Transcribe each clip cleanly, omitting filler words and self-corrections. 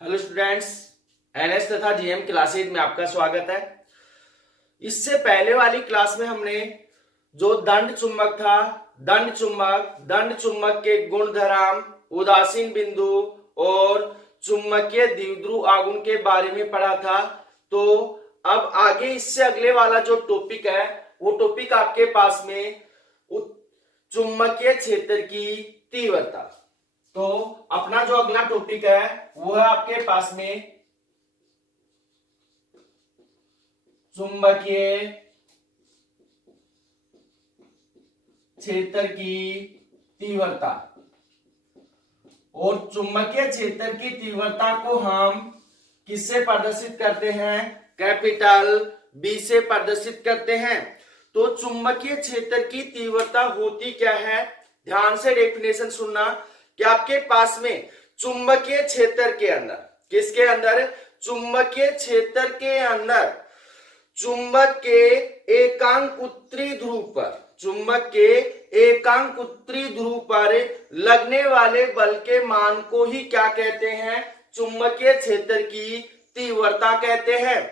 Hello students, NS तथा GM classes में आपका स्वागत है। इससे पहले वाली क्लास में हमने जो दंड चुंबक था, दंड चुंबक के गुणधर्म, उदासीन बिंदु और चुंबकीय द्विध्रुव आघूर्ण के बारे में पढ़ा था। तो अब आगे इससे अगले वाला जो टॉपिक है वो टॉपिक आपके पास में चुंबकीय क्षेत्र की तीव्रता। तो अपना जो अगला टॉपिक है वो है आपके पास में चुंबकीय क्षेत्र की तीव्रता। और चुंबकीय क्षेत्र की तीव्रता को हम किससे प्रदर्शित करते हैं? कैपिटल बी से प्रदर्शित करते हैं। तो चुंबकीय क्षेत्र की तीव्रता होती क्या है? ध्यान से डेफिनेशन सुनना कि आपके पास में चुंबकीय क्षेत्र के अंदर, किसके अंदर? चुंबकीय क्षेत्र के अंदर चुंबक के एकांक उत्तरी ध्रुव पर, चुंबक के एकांक उत्तरी ध्रुव पर लगने वाले बल के मान को ही क्या कहते हैं? चुंबकीय क्षेत्र की तीव्रता कहते हैं।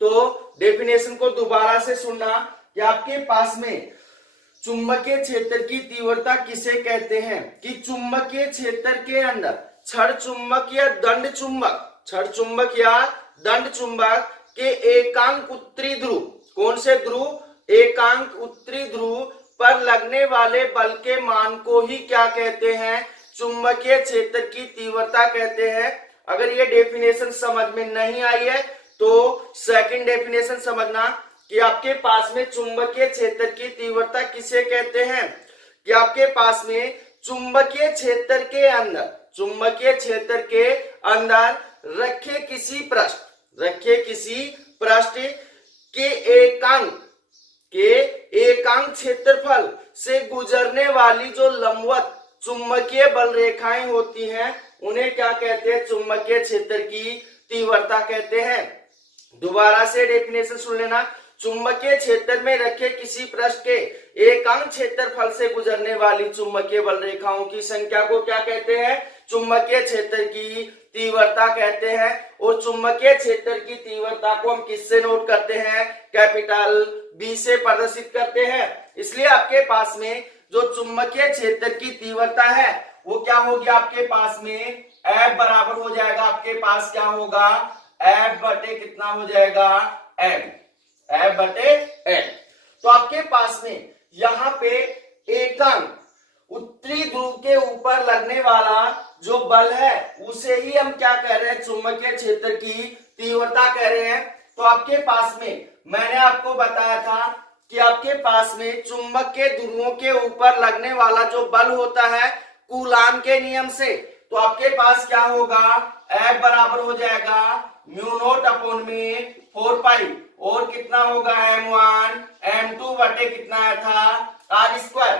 तो डेफिनेशन को दोबारा से सुनना कि आपके पास में चुंबकीय क्षेत्र की तीव्रता किसे कहते हैं? कि चुंबकीय क्षेत्र के अंदर क्षण चुंबक या दंड चुंबक के एकांक उत्तरी ध्रुव, कौन से ध्रुव? एकांक उत्तरी ध्रुव पर लगने वाले बल के मान को ही क्या कहते हैं? चुंबकीय क्षेत्र की तीव्रता कहते हैं। अगर ये डेफिनेशन समझ में नहीं आई है तो सेकंड डेफिनेशन समझना कि आपके पास में चुंबकीय क्षेत्र की तीव्रता किसे कहते हैं? कि आपके पास में चुंबकीय क्षेत्र के अंदर रखे किसी पृष्ठ के एकांक क्षेत्रफल से गुजरने वाली जो लंबवत चुंबकीय बल रेखाएं होती हैं उन्हें क्या कहते हैं? चुंबकीय क्षेत्र की तीव्रता कहते हैं। दोबारा से डेफिनेशन सुन लेना। चुंबकीय क्षेत्र में रखे किसी पृष्ठ के एकांक क्षेत्रफल से गुजरने वाली चुंबकीय बल रेखाओं की संख्या को क्या कहते हैं? चुंबकीय क्षेत्र की तीव्रता कहते हैं। और चुंबकीय क्षेत्र की तीव्रता को हम किससे नोट करते हैं? कैपिटल बी से प्रदर्शित करते हैं। इसलिए आपके पास में जो चुंबकीय क्षेत्र की तीव्रता है वो क्या होगी? आपके पास में F बराबर हो जाएगा, आपके पास क्या होगा? F बटे कितना हो जाएगा? M, F बटे N। तो आपके पास में यहाँ पे एकांक उत्तरी ध्रुव के ऊपर लगने वाला जो बल है उसे ही हम क्या कह रहे हैं? चुंबकीय क्षेत्र की तीव्रता कह रहे हैं। तो आपके पास में मैंने आपको बताया था कि आपके पास में चुंबक के ध्रुवों के ऊपर लगने वाला जो बल होता है कूलाम के नियम से, तो आपके पास क्या होगा? F बराबर हो जाएगा म्यू नॉट अपॉन में 4 पाई और कितना होगा? M1 M2 बटे कितना था? R square.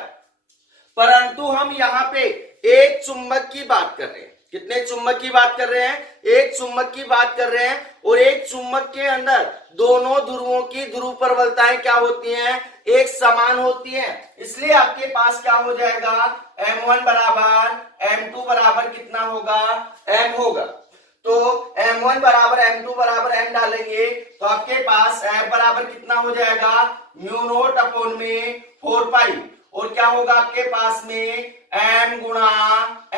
परंतु हम यहाँ पे एक चुंबक की बात कर रहे हैं। कितने चुंबक की बात कर रहे हैं? एक चुंबक की बात कर रहे हैं। और एक चुंबक के अंदर दोनों ध्रुवों की ध्रुव प्रबलताएं क्या होती हैं? एक समान होती हैं। इसलिए आपके पास क्या हो जाएगा? M1 बराबर M2 बराबर कितना होगा? M होगा। तो M1 बराबर M2 बराबर M डालेंगे तो आपके पास F बराबर कितना हो जाएगा? म्यू नॉट अपॉन में 4 पाई और क्या होगा आपके पास में? M गुणा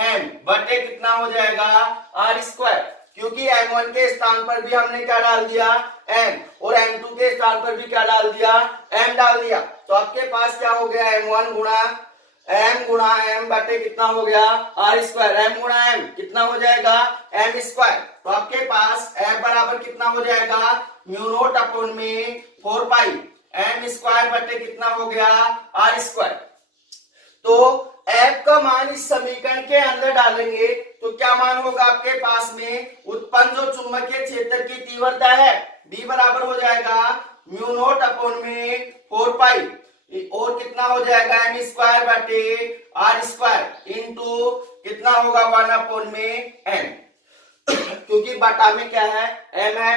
M बटे कितना हो जाएगा? R square. क्योंकि M1 के स्थान पर भी हमने क्या डाल दिया? M और M2 के स्थान पर भी क्या डाल दिया? M डाल दिया। तो आपके पास क्या हो गया? M1 गुणा M बटे कितना हो गया? R square. M गुणा M कितना हो जाएगा? M square. तो आपके पास F बराबर कितना हो जाएगा? म्यू नॉट अपॉन में 4 पाई M स्क्वायर बटे कितना हो गया? R square. तो F का मान इस समीकरण के अंदर डालेंगे तो क्या मान होगा आपके पास में? उत्पन्न जो चुंबकीय क्षेत्र की तीव्रता है B बराबर हो जाएगा म्यू नॉट अपॉन में 4 पाई और कितना हो जाएगा? M स्क्वायर बटे R स्क्वायर इंटू कितना होगा? 1 अपॉन में M। क्योंकि बटा में क्या है? M है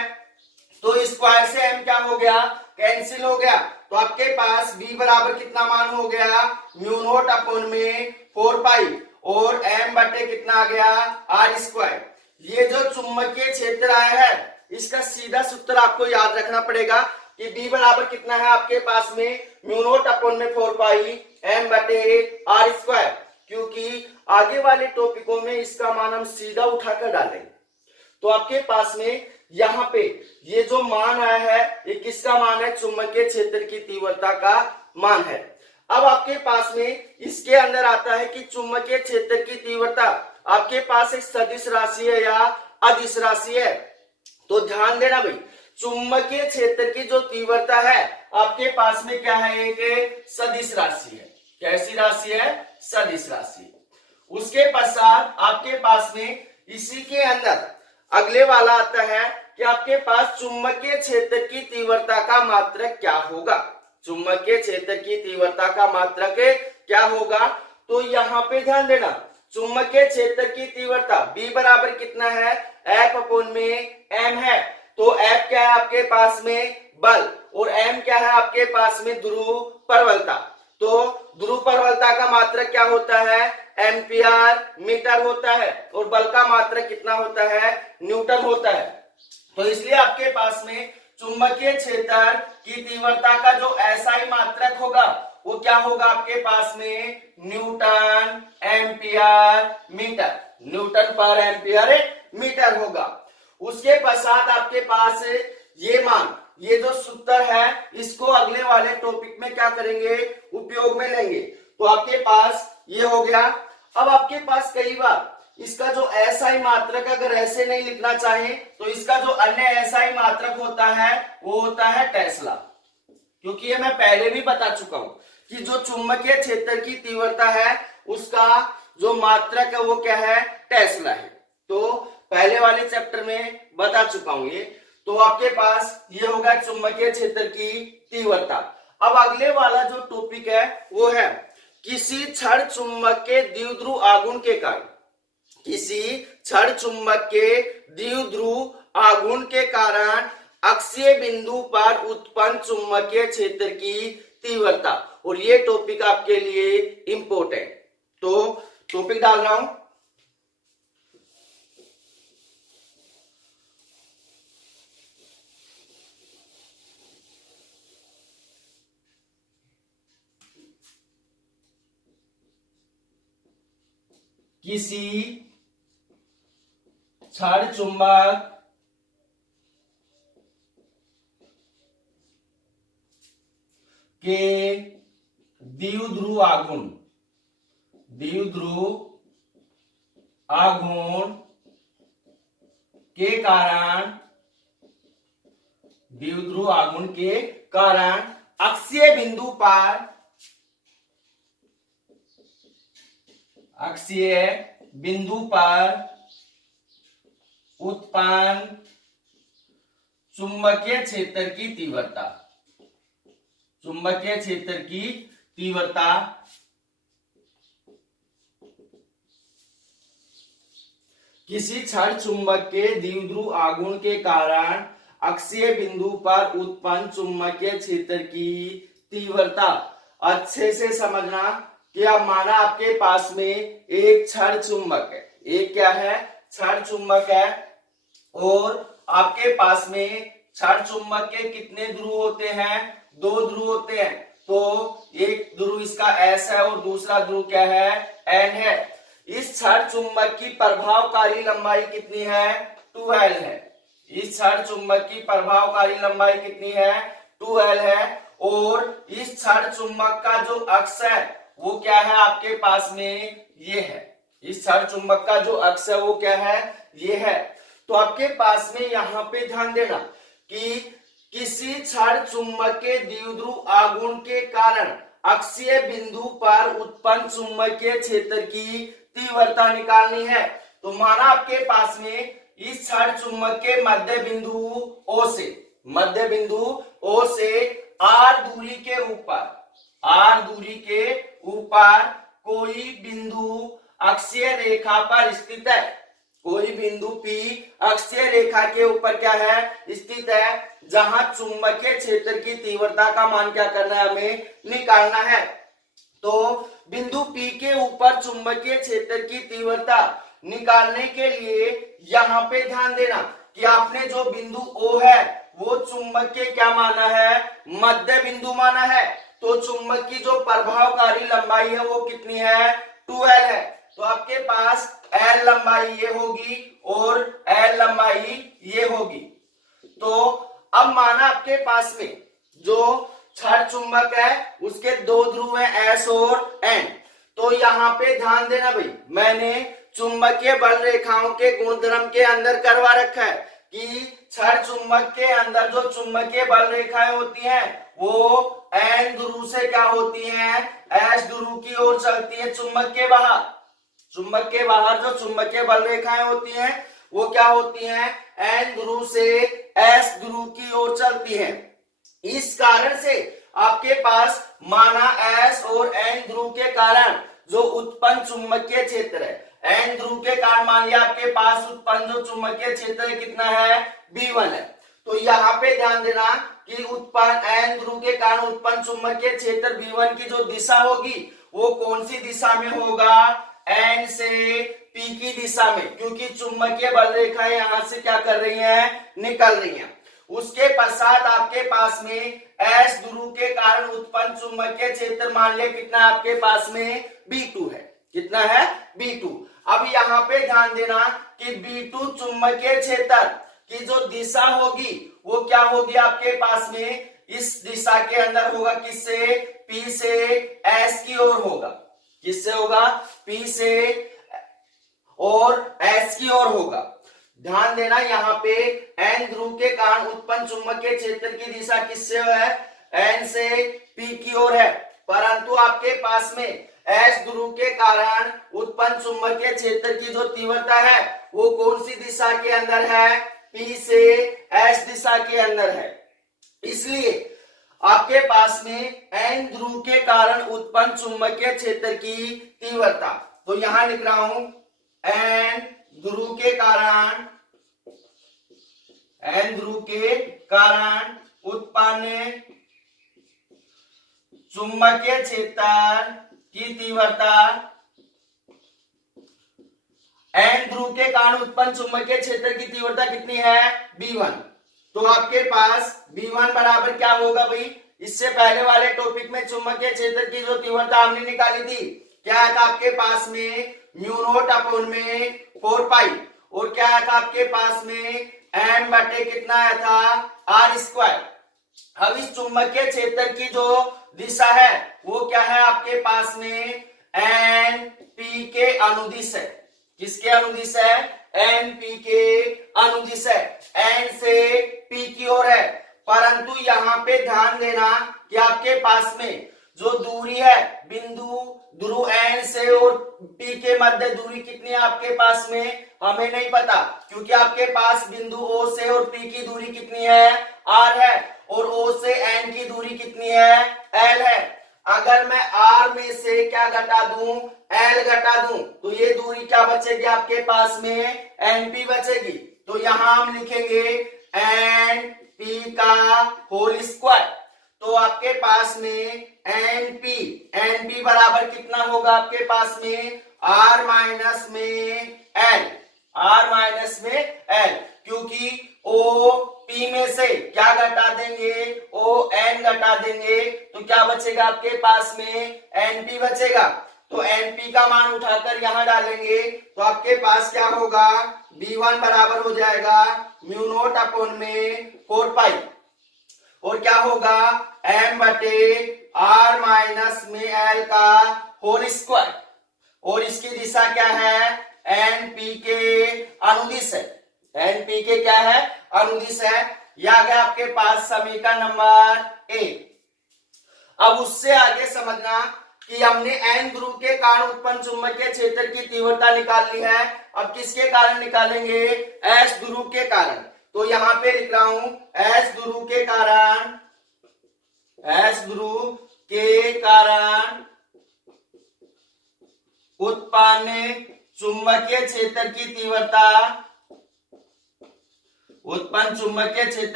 तो स्क्वायर से M क्या हो गया? कैंसिल हो गया। तो आपके पास B बराबर कितना मान हो गया? म्यू नॉट अपॉन में 4 पाई और M बटे कितना आ गया? R square. ये जो चुंबकीय क्षेत्र आया है इसका सीधा सूत्र आपको याद रखना पड़ेगा कि B बराबर कितना है आपके पास में म्यू नॉट अपॉन में 4 पाई m बटे r स्क्वायर, क्योंकि आगे वाले टॉपिकों में इसका मान हम सीधा उठाकर डालेंगे। तो आपके पास में यहाँ पे ये जो मान आया है ये किसका मान है? चुंबकीय क्षेत्र की तीव्रता का मान है। अब आपके पास में इसके अंदर आता है कि चुंबकीय क्षेत्र की तीव्रता आपके पास एक सदिश राशि है या अदिश राशि है। तो ध्यान देना भाई, चुंबकीय क्षेत्र की जो तीव्रता है आपके पास में क्या है? एक सदिश राशि है। कैसी राशि है? सदिश राशि। उसके पश्चात आपके पास में इसी के अंदर अगले वाला आता है कि आपके पास चुंबकीय क्षेत्र की तीव्रता का मात्रक क्या होगा? चुंबकीय क्षेत्र की तीव्रता का मात्रक क्या होगा? तो यहाँ पे ध्यान देना, चुंबकीय क्षेत्र की तीव्रता B बराबर कितना है? F अपॉन में m है। तो F क्या है आपके पास में? बल। और m क्या है आपके पास में? ध्रुव प्रबलता। तो ध्रुव प्रबलता का मात्रक क्या होता है? एम्पियर मीटर होता है। और बल का मात्रक कितना होता है? न्यूटन होता है। तो इसलिए आपके पास में चुंबकीय क्षेत्र की तीव्रता का जो SI मात्रक होगा वो क्या होगा आपके पास में? न्यूटन एम्पियर मीटर, न्यूटन पर एम्पियर मीटर होगा। उसके पश्चात आपके पास ये मान, ये जो सूत्र है इसको अगले वाले टॉपिक में क्या करेंगे? उपयोग में लेंगे। तो आपके पास ये हो गया। अब आपके पास कई बार इसका जो SI मात्रक अगर ऐसे नहीं लिखना चाहे तो इसका जो अन्य SI मात्रक होता है वो होता है टेस्ला, क्योंकि ये मैं पहले भी बता चुका हूं कि जो चुंबकीय क्षेत्र की तीव्रता है उसका जो मात्रक है वो क्या है? टेस्ला है। तो पहले वाले चैप्टर में बता चुका हूं ये। तो आपके पास ये होगा चुंबकीय क्षेत्र की तीव्रता। अब अगले वाला जो टॉपिक है वो है किसी क्षण चुंबक के द्विध्रुव आघूर्ण के कारण, किसी क्षण चुंबक के द्विध्रुव आघूर्ण के कारण अक्षीय बिंदु पर उत्पन्न चुंबकीय क्षेत्र की तीव्रता। और ये टॉपिक आपके लिए इंपॉर्टेंट, तो टॉपिक डाल रहा हूं। किसी क्षण चुंबक के द्विध्रुव आघूर्ण, द्विध्रुव आघूर्ण के कारण, द्विध्रुव आघूर्ण के कारण अक्षीय बिंदु पर, अक्षीय बिंदु पर उत्पन्न चुंबकीय क्षेत्र की तीव्रता, चुंबकीय क्षेत्र की तीव्रता किसी क्षण चुंबक के द्विध्रुव आघूर्ण के कारण अक्षीय बिंदु पर उत्पन्न चुंबकीय क्षेत्र की तीव्रता। अच्छे से समझना कि अब माना आपके पास में एक क्षण चुंबक है, एक क्या है? क्षण चुंबक है। और आपके पास में क्षण चुंबक के कितने ध्रुव होते हैं? 2 ध्रुव होते हैं। तो एक ध्रुव इसका S है और दूसरा ध्रुव क्या है? N है। इस क्षण चुंबक की प्रभावकारी लंबाई कितनी है? 2L है। इस क्षण चुंबक की प्रभावकारी लंबाई कितनी है? 2L है। और इस क्षण चुंबक का जो अक्ष है वो क्या है आपके पास में? ये है। इस क्षण चुंबक का जो अक्ष है वो क्या है? ये है। तो आपके पास में यहाँ पे ध्यान देना कि किसी क्षण चुंबक के द्विध्रुव आघूर्ण के कारण अक्षीय बिंदु पर उत्पन्न चुंबकीय क्षेत्र की तीव्रता निकालनी है। तो माना आपके पास में इस क्षण चुंबक के मध्य बिंदु O से, मध्य बिंदु O से R दूरी के ऊपर, R दूरी के ऊपर कोई बिंदु अक्षीय रेखा पर स्थित है, कोई बिंदु P अक्षीय रेखा के ऊपर क्या है? स्थित है, जहां चुंबकीय क्षेत्र की तीव्रता का मान क्या करना है? हमें निकालना है। तो बिंदु P के ऊपर चुंबकीय क्षेत्र की तीव्रता निकालने के लिए यहाँ पे ध्यान देना कि आपने जो बिंदु O है वो चुंबक के क्या माना है, मध्य बिंदु माना है। तो चुंबक की जो प्रभावकारी लंबाई है वो कितनी है, 2L है। तो आपके पास L लंबाई ये होगी और L लंबाई ये होगी। तो अब माना आपके पास में जो क्षण चुंबक है उसके दो ध्रुव हैं S और N। तो यहाँ पे ध्यान देना भाई, मैंने चुंबकीय बल रेखाओं के गुणधर्म के अंदर करवा रखा है कि क्षण चुंबक के अंदर जो चुंबकीय बल रेखाएं होती हैं वो N ध्रुव से क्या होती हैं, S ध्रुव की ओर चलती है। चुंबक के बाहर जो चुंबकीय बल रेखाएं होती हैं वो क्या होती हैं, N ध्रुव से S ध्रुव की ओर चलती हैं। इस कारण से आपके पास माना S और N ध्रुव के कारण जो उत्पन्न चुंबकीय क्षेत्र है, N ध्रुव के कारण मान लिया आपके पास उत्पन्न जो चुंबकीय क्षेत्र कितना है, B1 है। तो यहाँ पे ध्यान देना कि उत्पन्न N ध्रुव के कारण उत्पन्न चुंबकीय क्षेत्र B1 की जो दिशा होगी वो कौन सी दिशा में होगा, N से P की दिशा में, क्योंकि चुंबकीय बल रेखाएं यहां से क्या कर रही हैं, निकल रही हैं। उसके पश्चात आपके पास में S ध्रुव के कारण उत्पन्न चुंबकीय क्षेत्र मान लिया कितना आपके पास में, B2 है। कितना है, B2। अब यहाँ पे ध्यान देना कि B2 चुंबकीय क्षेत्र की जो दिशा होगी वो क्या होगी आपके पास में, इस दिशा के अंदर होगा, किससे, P से S की ओर होगा। किससे होगा, P से और S की ओर होगा। ध्यान देना यहाँ पे N ध्रुव के कारण उत्पन्न चुंबकीय क्षेत्र की दिशा किससे है, N से P की ओर है। परंतु आपके पास में S ध्रुव के कारण उत्पन्न चुंबकीय क्षेत्र की जो तीव्रता है वो कौन सी दिशा के अंदर है, P से S दिशा के अंदर है। इसलिए आपके पास में N ध्रुव के कारण उत्पन्न चुंबकीय क्षेत्र की तीव्रता, तो यहां लिख रहा हूं N ध्रुव के कारण उत्पन्न चुंबकीय क्षेत्र की तीव्रता, N ध्रुव के कारण उत्पन्न चुंबकीय क्षेत्र की तीव्रता कितनी है, B1। तो आपके पास B1 बराबर क्या होगा भाई, इससे पहले वाले टॉपिक में चुंबकीय क्षेत्र की जो तीव्रता हमने निकाली थी क्या था आपके पास में, μ0/4 पाई, और क्या था आपके पास में m बटे कितना आया था, r²। अब इस चुंबकीय क्षेत्र की जो दिशा है वो क्या है आपके पास में, NP के अनुदिश है। किसके अनुदिश है, NP के अनुदिश है, N से P की ओर है। परंतु यहाँ पे ध्यान देना कि आपके पास में जो दूरी है बिंदु ध्रुव N से और P के मध्य दूरी कितनी है आपके पास में, हमें नहीं पता, क्योंकि आपके पास बिंदु O से और P की दूरी कितनी है, R है, और O से N की दूरी कितनी है, L है। अगर मैं R में से क्या घटा दूं, L घटा दूं, तो ये दूरी क्या बचेगी आपके पास में, NP बचेगी। तो यहां हम लिखेंगे NP का होल स्क्वायर। तो आपके पास में NP बराबर कितना होगा आपके पास में, R माइनस में L, क्योंकि O P में से क्या घटा देंगे, O N घटा देंगे, तो क्या बचेगा आपके पास में, NP बचेगा। तो NP का मान उठाकर यहां डालेंगे तो आपके पास क्या होगा, B1 बराबर हो जाएगा μ0/4 पाई, और क्या होगा, m बटे r माइनस में L का होल स्क्वायर, और इसकी दिशा क्या है, NP के अनुदिश है। NP के क्या है, अनुदिश है। यह आ गया आपके पास समीकरण नंबर 1। अब उससे आगे समझना कि हमने N ध्रुव के कारण उत्पन्न चुंबकीय क्षेत्र की तीव्रता निकाल ली है। अब किसके कारण निकालेंगे, S ध्रुव के कारण। तो यहां पे लिख रहा हूं S ध्रुव के कारण उत्पन्न चुंबकीय क्षेत्र की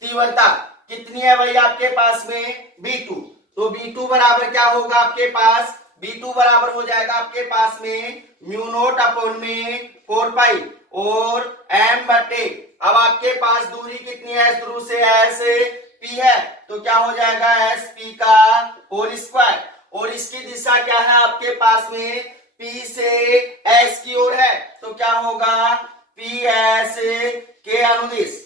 तीव्रता कितनी है भाई आपके पास में, B2। तो B2 बराबर क्या होगा आपके पास, B2 बराबर हो जाएगा आपके पास में म्यू नोट अपॉन में 4 पाई और m बटे, अब आपके पास दूरी कितनी है इस ध्रुव से s p है, तो क्या हो जाएगा s p का होल स्क्वायर, और इसकी दिशा क्या है आपके पास में p से s की ओर है, तो क्या होगा ps के अनुदिश,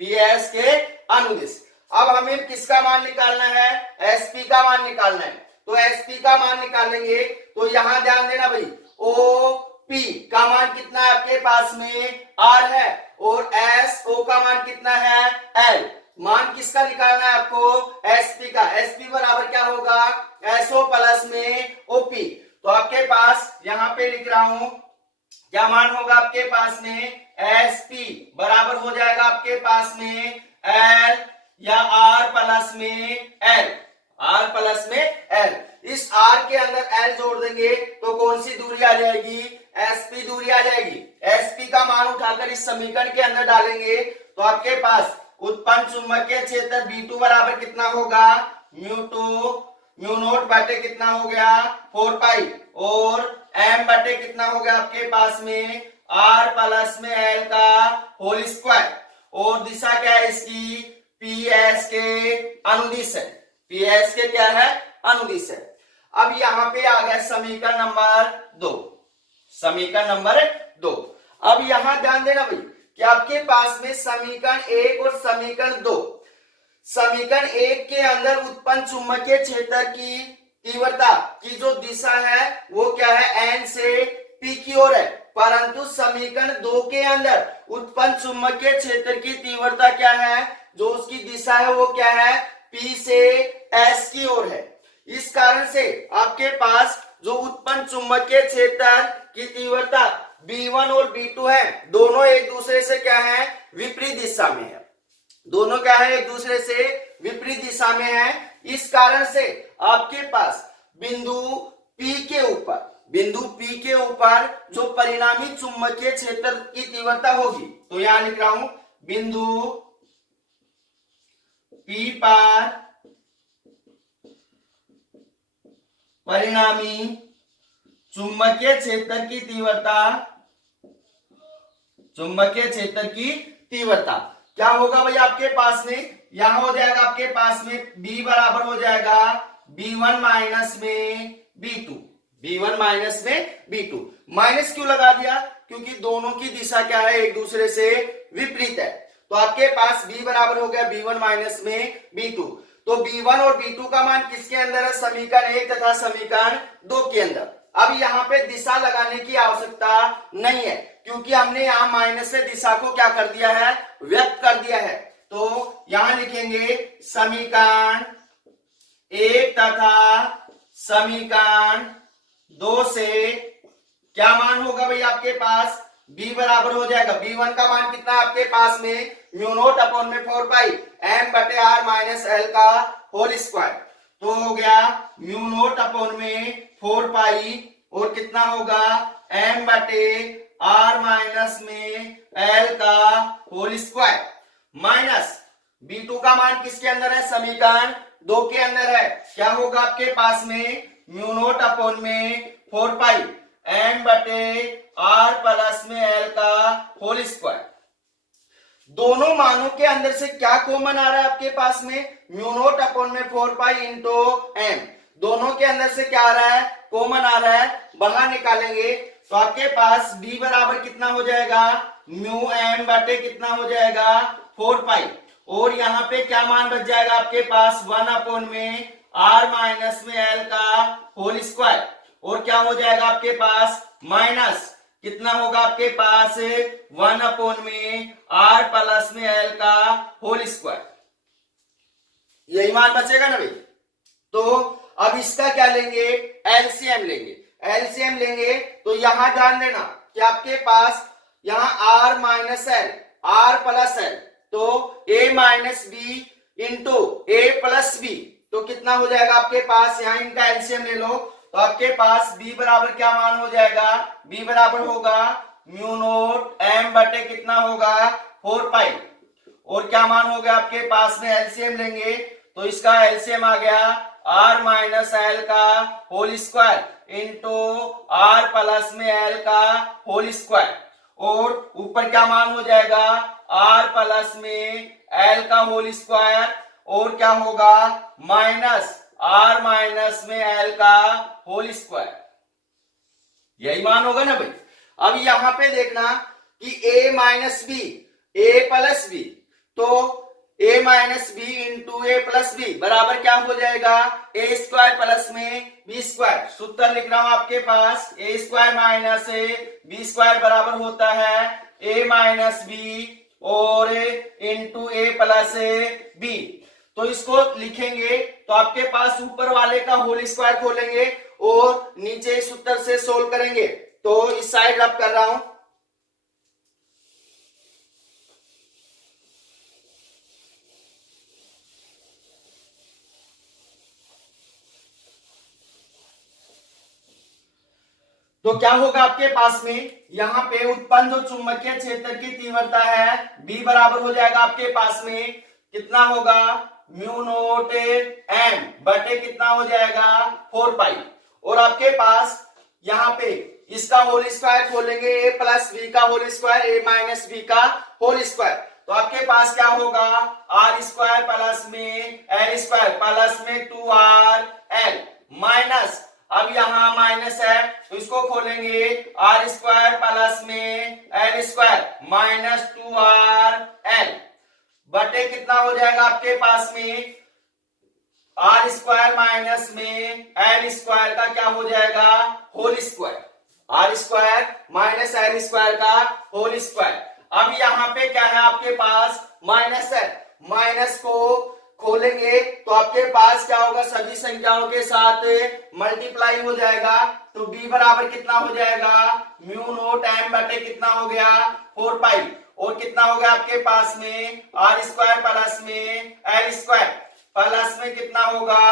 ps के अनुदिश। अब हमें किसका मान निकालना है, sp का मान निकालना है, तो sp का मान निकालेंगे तो यहां ध्यान देना भाई OP का मान कितना है आपके पास में R है और SO का मान कितना है L। मान किसका निकालना है आपको, SP का। SP बराबर क्या होगा SO प्लस में OP, तो आपके पास यहां पे लिख रहा हूं क्या मान होगा आपके पास में SP बराबर हो जाएगा आपके पास में L या R प्लस में L, R प्लस में L। इस R के अंदर L जोड़ देंगे तो कौन सी दूरी आ जाएगी, SP दूरी आ जाएगी। SP का मान उठाकर इस समीकरण के अंदर डालेंगे तो आपके पास उत्पन्न चुंबकीय क्षेत्र B2 बराबर कितना होगा म्यू नोट बटे कितना हो गया 4 पाई और m बटे कितना हो गया आपके पास में R प्लस में L का होल स्क्वायर, और दिशा क्या है इसकी PS के अनुदिश है, PS के क्या है अनुदिश है। अब यहां पे आ गया समीकरण नंबर 2, समीकरण नंबर 2। अब यहां ध्यान देना भाई कि आपके पास में समीकरण 1 और समीकरण 2, समीकरण 1 के अंदर उत्पन्न चुंबकीय क्षेत्र की तीव्रता की जो दिशा है वो क्या है n से p की ओर है, परंतु समीकरण 2 के अंदर उत्पन्न चुंबकीय क्षेत्र की तीव्रता क्या है, जो उसकी दिशा है वो क्या है p से s की ओर है। इस कारण से आपके पास जो उत्पन्न चुंबकीय क्षेत्र की तीव्रता B1 और B2 है, दोनों एक दूसरे से क्या है विपरीत दिशा में है, दोनों क्या है एक दूसरे से विपरीत दिशा में है। इस कारण से आपके पास बिंदु P के ऊपर, बिंदु P के ऊपर जो परिणामी चुंबकीय क्षेत्र की तीव्रता होगी, तो यहां लिख रहा हूं बिंदु P पर परिणामी चुंबकीय क्षेत्र की तीव्रता, चुंबकीय क्षेत्र की तीव्रता क्या होगा भाई आपके पास में, यहां हो जाएगा आपके पास में B बराबर हो जाएगा B1 माइनस में B2, B1 माइनस में B2। माइनस क्यों लगा दिया, क्योंकि दोनों की दिशा क्या है एक दूसरे से विपरीत है, तो आपके पास B बराबर हो गया B1 माइनस में B2। तो B1 और B2 का मान किसके अंदर है, समीकरण 1 तथा समीकरण 2 के अंदर। अब यहाँ पे दिशा लगाने की आवश्यकता नहीं है, क्योंकि हमने यहाँ माइनस से दिशा को क्या कर दिया है व्यक्त कर दिया है। तो यहां लिखेंगे समीकरण 1 तथा समीकरण 2 से क्या मान होगा भाई आपके पास, B बराबर हो जाएगा B1 का मान कितना आपके पास में म्यू नोट अपॉन में 4 पाई m बटे R माइनस L का होल स्क्वायर, तो हो गया म्यू नोट अपॉन में 4 पाई और कितना होगा m बटे R माइनस में L का होल स्क्वायर माइनस B2 का मान किसके अंदर है, समीकरण 2 के अंदर है, क्या होगा आपके पास में म्यू नोट अपॉन में 4 पाई m बटे R प्लस में L का होल स्क्वायर। दोनों मानों के अंदर से क्या कॉमन आ रहा है आपके पास में, म्यू नोट अपॉन में 4 पाई इंटू m, दोनों के अंदर से क्या आ रहा है कॉमन आ रहा है, बाहर निकालेंगे तो आपके पास B बराबर कितना हो जाएगा म्यू m बटे कितना हो जाएगा 4 पाई, और यहाँ पे क्या मान बच जाएगा आपके पास 1 अपॉन में R माइनस में L का होल स्क्वायर, और क्या हो जाएगा आपके पास माइनस कितना होगा आपके पास 1 अपॉन में R प्लस में L का होल स्क्वायर, यही मान बचेगा ना भाई। तो अब इसका क्या लेंगे एलसीएम लेंगे, एलसीएम लेंगे तो यहां ध्यान देना कि आपके पास यहां R minus L R plus L, तो A minus B into A plus B, तो कितना हो जाएगा आपके पास, यहां इनका एलसीएम ले लो तो आपके पास B बराबर क्या मान हो जाएगा, B बराबर होगा म्यू नोट m बटे कितना होगा 4 पाई, और क्या मान हो गया आपके पास में एलसीएम लेंगे तो इसका एलसीएम आ गया आर माइनस एल का whole square into R plus में एल का होल स्क्वायर, और ऊपर क्या मान हो जाएगा आर प्लस में एल का होल स्क्वायर, और क्या होगा माइनस आर माइनस में एल का होल स्क्वायर, यही मान होगा ना भाई। अब यहां पे देखना कि a minus b a plus B, तो a minus B into a plus b बराबर क्या हो जाएगा ए स्क्वायर प्लस में बी स्क्वायर। सूत्र लिख रहा हूं आपके पास, a square minus a b square बराबर होता है a माइनस बी और इंटू ए प्लस बी। तो इसको लिखेंगे तो आपके पास ऊपर वाले का होल स्क्वायर खोलेंगे और नीचे इस सूत्र से सोल्व करेंगे। तो इस साइड रब कर रहा हूं, तो क्या होगा आपके पास में यहां पे उत्पन्न जो चुंबकीय क्षेत्र की तीव्रता है B बराबर हो जाएगा आपके पास में कितना होगा म्यू नोट एम बटे कितना हो जाएगा 4 पाई, और आपके पास यहां पे इसका होल स्क्वायर खोलेंगे a प्लस बी का whole square a minus B का होल स्क्वायर, तो आपके पास क्या होगा आर स्क्वायर प्लस में एल स्क्वायर प्लस में 2r एल माइनस, अब यहां माइनस है तो इसको खोलेंगे आर स्क्वायर प्लस में L square minus 2r L बटे कितना हो जाएगा आपके पास में आर स्क्वायर माइनस में एल स्क्वायर का क्या हो जाएगा whole square, R square minus L square का होल स्क्वायर। अब यहाँ पे क्या है आपके पास माइनस है, माइनस को खोलेंगे तो आपके पास क्या होगा सभी संख्याओं के साथ मल्टीप्लाई हो जाएगा, तो b बराबर कितना हो जाएगा म्यू नोट एम बटे कितना हो गया 4 पाई, और कितना हो गया आपके पास में आर स्क्वायर प्लस में एल स्क्वायर प्लस में कितना होगा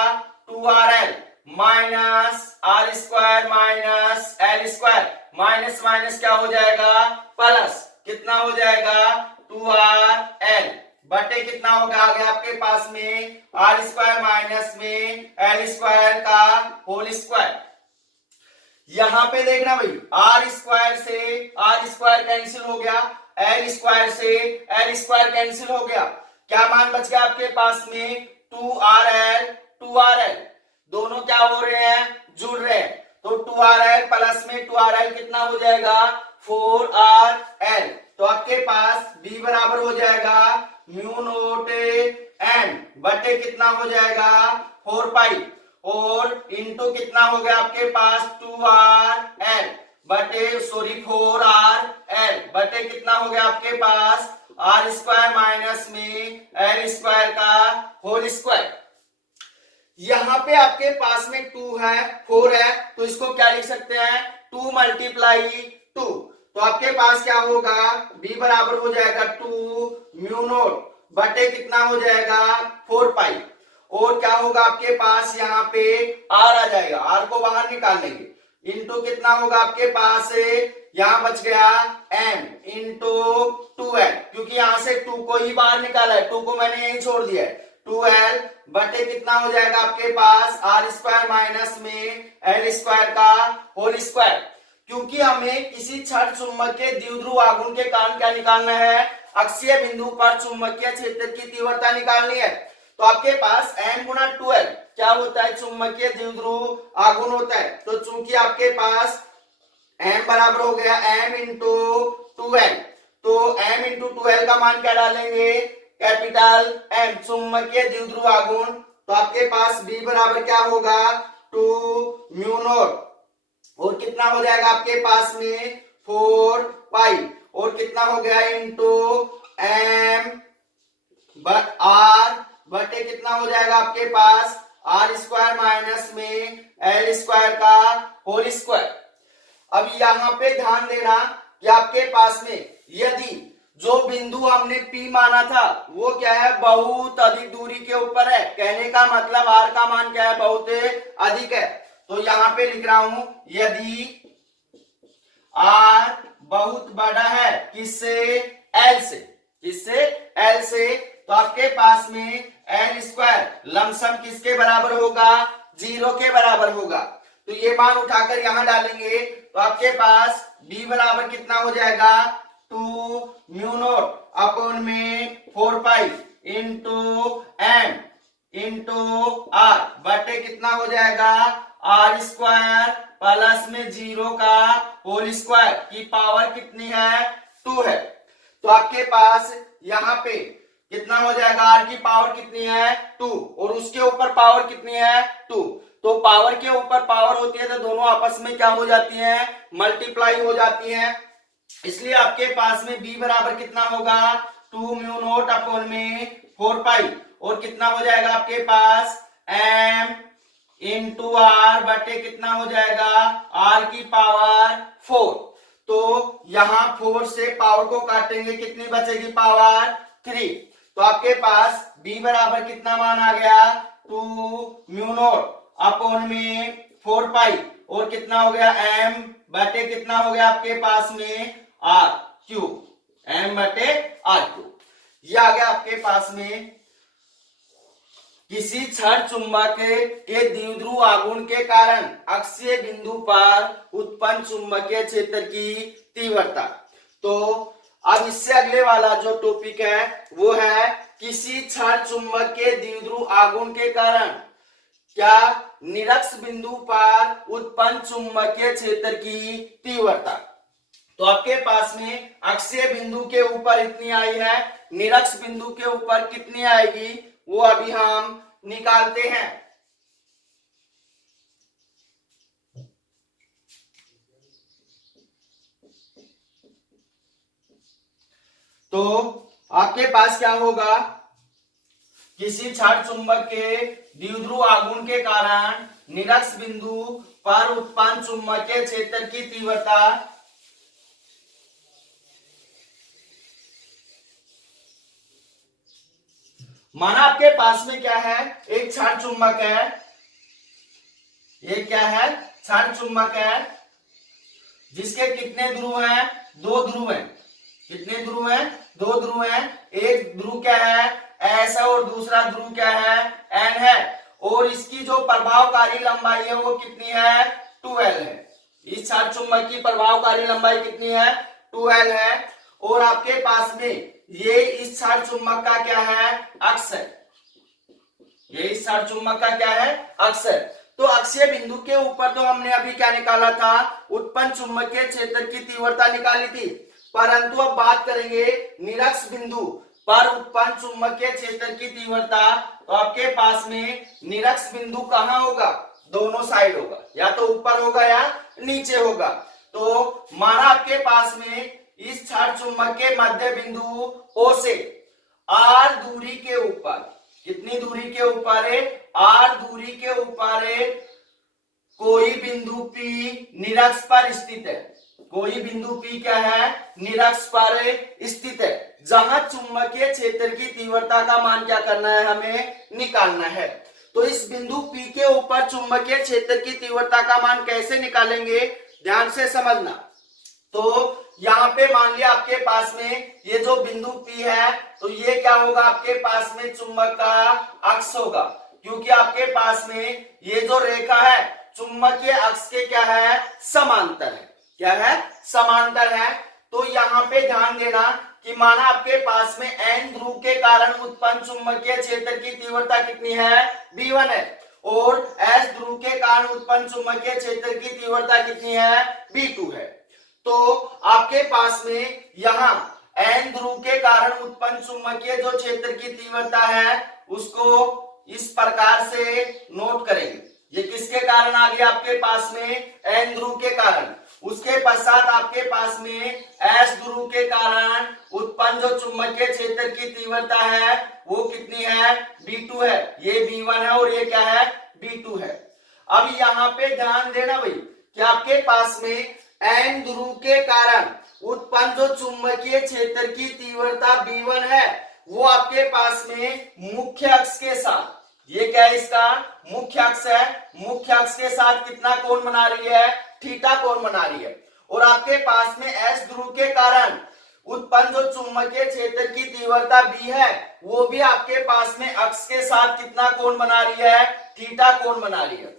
2rl minus R square minus L square minus minus क्या हो जाएगा प्लस कितना हो जाएगा 2rl बटे कितना होगा आगे आपके पास में आर स्क्वायर माइनस में एल स्क्वायर का होल स्क्वायर। यहां पे देखना भाई आर स्क्वायर से आर स्क्वायर कैंसिल हो गया, एल स्क्वायर से एल स्क्वायर कैंसिल हो गया, क्या मान बच गया आपके पास में 2rl दोनों क्या हो रहे हैं जुड़ रहे हैं, तो 2rl प्लस में 2rl कितना हो जाएगा 4rl, तो आपके पास b बराबर हो जाएगा म्यू नोट एम बटे कितना हो जाएगा 4 पाई, और इंटू कितना हो गया आपके पास 2rl बटे 4rl बटे कितना हो गया आपके पास आर स्क्वायर माइनस में एल स्क्वायर का होल स्क्वायर। यहां पे आपके पास में 2 है 4 है, तो इसको क्या लिख सकते हैं 2 मल्टीप्लाई 2, तो आपके पास क्या होगा b बराबर हो जाएगा 2 म्यू नोट बटे कितना हो जाएगा 4 पाई, और क्या होगा आपके पास यहाँ पे r आ जाएगा, r को बाहर निकाल लेंगे, इंटू कितना होगा आपके पास यहाँ बच गया m इंटू 2l, क्योंकि यहाँ से 2 को ही बाहर निकाला है, 2 को मैंने यही छोड़ दिया है, 2l बटे कितना हो जाएगा आपके पास आर स्क्वायर माइनस में एल स्क्वायर का होल स्क्वायर। क्योंकि हमें किसी क्षण चुंबक के द्विध्रुव आघूर्ण के कारण क्या निकालना है अक्षीय बिंदु पर चुंबकीय क्षेत्र की तीव्रता निकालनी है, तो आपके पास m गुना 2l क्या होता है चुंबकीय द्विध्रुव आघूर्ण होता है, तो चूंकि आपके पास m बराबर हो गया m इंटू 2l, तो m इंटू 2l का मान क्या डालेंगे कैपिटल M चुंबकीय द्विध्रुव आघूर्ण, तो आपके पास b बराबर क्या होगा 2 म्यू नोट, और कितना हो जाएगा आपके पास में 4 पाई, और कितना हो गया इंटू m r बटे कितना हो जाएगा आपके पास आर स्क्वायर माइनस में एल स्क्वायर का होल स्क्वायर। अब यहाँ पे ध्यान देना कि आपके पास में यदि जो बिंदु हमने P माना था वो क्या है बहुत अधिक दूरी के ऊपर है, कहने का मतलब R का मान क्या है बहुत अधिक है, तो यहाँ पे लिख रहा हूं यदि R बहुत बड़ा है किससे L से, किससे L से, तो आपके पास में एन स्क्वायर लमसम किसके बराबर होगा, 0 के बराबर होगा। तो ये मान उठाकर यहां डालेंगे तो आपके पास b बराबर कितना हो जाएगा, 2 म्यू नॉट अपॉन में 4 pi into M into R बटे कितना हो जाएगा, आर स्क्वायर प्लस में 0 का होल स्क्वायर की पावर कितनी है, 2 है। तो आपके पास यहाँ पे कितना हो जाएगा, आर की पावर कितनी है, 2 और उसके ऊपर पावर कितनी है, 2। तो पावर के ऊपर पावर होती है तो दोनों आपस में क्या हो जाती है, मल्टीप्लाई हो जाती है। इसलिए आपके पास में b बराबर कितना होगा, 2 म्यू नॉट अपॉन में 4 पाई और कितना हो जाएगा आपके पास m इंटू आर बटे कितना हो जाएगा, r की पावर 4। तो यहां 4 से पावर को काटेंगे कितनी बचेगी, पावर 3। तो आपके पास b बराबर कितना मान आ गया, 2 म्यू नॉट अपॉन में 4 पाई और कितना हो गया m बटे कितना हो गया आपके पास में r क्यूब, m बटे r क्यूब। ये आ गया आपके पास में किसी क्षण चुंबक के द्विध्रुव आघूर्ण के कारण अक्षीय बिंदु पर उत्पन्न चुंबकीय क्षेत्र की तीव्रता। तो अब इससे अगले वाला जो टॉपिक है वो है किसी क्षण चुंबक के द्विध्रुव आघूर्ण के कारण क्या निरक्ष बिंदु पर उत्पन्न चुंबकीय क्षेत्र की तीव्रता। तो आपके पास में अक्षीय बिंदु के ऊपर इतनी आई है, निरक्ष बिंदु के ऊपर कितनी आएगी वो अभी हम निकालते हैं। तो आपके पास क्या होगा, किसी क्षण चुंबक के द्विध्रुव आघूर्ण के कारण निरक्ष बिंदु पर उत्पन्न चुंबकीय क्षेत्र की तीव्रता माना आपके पास में क्या है, एक क्षण चुंबक है, ये क्या है, क्षण चुंबक है जिसके कितने ध्रुव हैं, 2 ध्रुव हैं। कितने ध्रुव हैं, 2 ध्रुव हैं। एक ध्रुव क्या है, एस है और दूसरा ध्रुव क्या है, एन है और इसकी जो प्रभावकारी लंबाई है वो कितनी है, 2l है। इस क्षण चुंबक की प्रभावकारी लंबाई कितनी है, 2l है। और आपके पास में ये इस क्षण चुंबक का क्या है, अक्ष है। ये इस क्षण चुंबक का क्या है, अक्ष है। तो अक्षीय बिंदु के ऊपर तो हमने अभी क्या निकाला था, उत्पन्न चुंबकीय क्षेत्र की तीव्रता निकाली थी। परंतु अब बात करेंगे निरक्ष बिंदु पर उत्पन्न चुंबकीय क्षेत्र की तीव्रता। तो आपके पास में निरक्ष बिंदु कहाँ होगा, दोनों साइड होगा, या तो ऊपर होगा या नीचे होगा। तो माना आपके पास में इस क्षण चुंबक के मध्य बिंदु O से r दूरी के ऊपर, कितनी दूरी के ऊपर है, r दूरी के ऊपर है कोई बिंदु P निरक्ष पर स्थित है। कोई बिंदु P क्या है, निरक्ष पर स्थित है, जहां चुंबकीय क्षेत्र की तीव्रता का मान क्या करना है, हमें निकालना है। तो इस बिंदु P के ऊपर चुंबकीय क्षेत्र की तीव्रता का मान कैसे निकालेंगे, ध्यान से समझना। तो यहाँ पे मान लिया आपके पास में ये जो बिंदु P है, तो ये क्या होगा, आपके पास में चुंबक का अक्ष होगा, क्योंकि आपके पास में ये जो रेखा है चुंबकीय अक्ष के क्या है, समांतर है। क्या है, समांतर है। तो यहाँ पे ध्यान देना कि माना आपके पास में n ध्रुव के कारण उत्पन्न चुंबकीय क्षेत्र की तीव्रता कितनी है, v1 है, और s ध्रुव के कारण उत्पन्न चुंबकीय क्षेत्र की तीव्रता कितनी है, v2 है। तो आपके पास में यहाँ n ध्रुव के कारण उत्पन्न चुंबकीय जो क्षेत्र की तीव्रता है उसको इस प्रकार से नोट करेंगे। ये किसके कारण आ गया, आपके पास में n ध्रुव के कारण। उसके पश्चात आपके पास में s ध्रुव के कारण उत्पन्न जो चुंबकीय क्षेत्र की तीव्रता है वो कितनी है, v2 है। ये v1 है और ये क्या है, v2 है। अब यहाँ पे ध्यान देना भाई कि आपके पास में n ध्रुव के कारण उत्पन्न जो चुंबकीय क्षेत्र की तीव्रता v1 है वो आपके पास में मुख्य अक्ष के साथ, ये क्या है, इसका मुख्य अक्ष है, मुख्य अक्ष के साथ कितना कोण बना रही है, थीटा कोण बना रही है। और आपके पास में s ध्रुव के कारण उत्पन्न जो चुंबकीय क्षेत्र की तीव्रता b है वो भी आपके पास में अक्ष के साथ कितना कोण बना रही है, थीटा कोण बना रही है।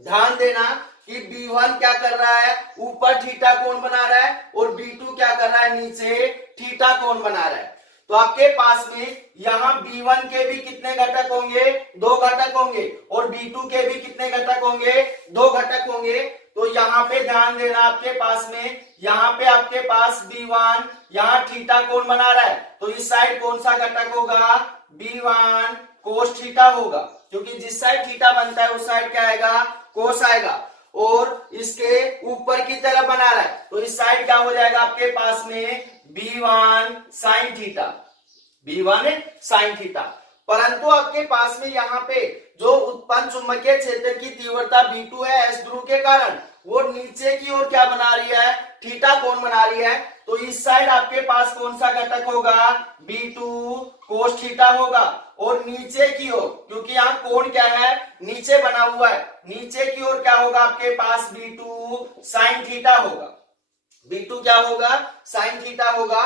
ध्यान देना कि B1 क्या कर रहा है, ऊपर थीटा कोण बना रहा है और B2 क्या कर रहा है, नीचे थीटा कोण बना रहा है। तो आपके पास में यहाँ B1 के भी कितने घटक होंगे, 2 घटक होंगे और B2 के भी कितने घटक होंगे, 2 घटक होंगे। तो यहाँ पे ध्यान देना आपके पास में, यहाँ पे आपके पास B1 यहाँ थीटा कोण बना रहा है तो इस साइड कौन सा घटक होगा, B1 कोस थीटा होगा, क्योंकि जिस साइड थीटा बनता है उस साइड क्या आएगा, कोस आएगा। और इसके ऊपर की तरफ बना रहा है तो इस साइड क्या हो जाएगा आपके पास में, B1 sine theta, B1 sine theta. परंतु आपके पास में यहाँ पे जो उत्पन्न चुंबकीय क्षेत्र की तीव्रता B2 है एस ध्रुव के कारण, वो नीचे की ओर क्या बना रही है, थीटा कोण बना रही है। तो इस साइड आपके पास कौन सा घटक होगा, B2 कोस थीटा होगा। और नीचे की ओर, क्योंकि यहाँ कोण क्या है, नीचे बना हुआ है, नीचे की ओर क्या होगा आपके पास, B2 साइन थीटा होगा, B2 क्या होगा, साइन थीटा होगा।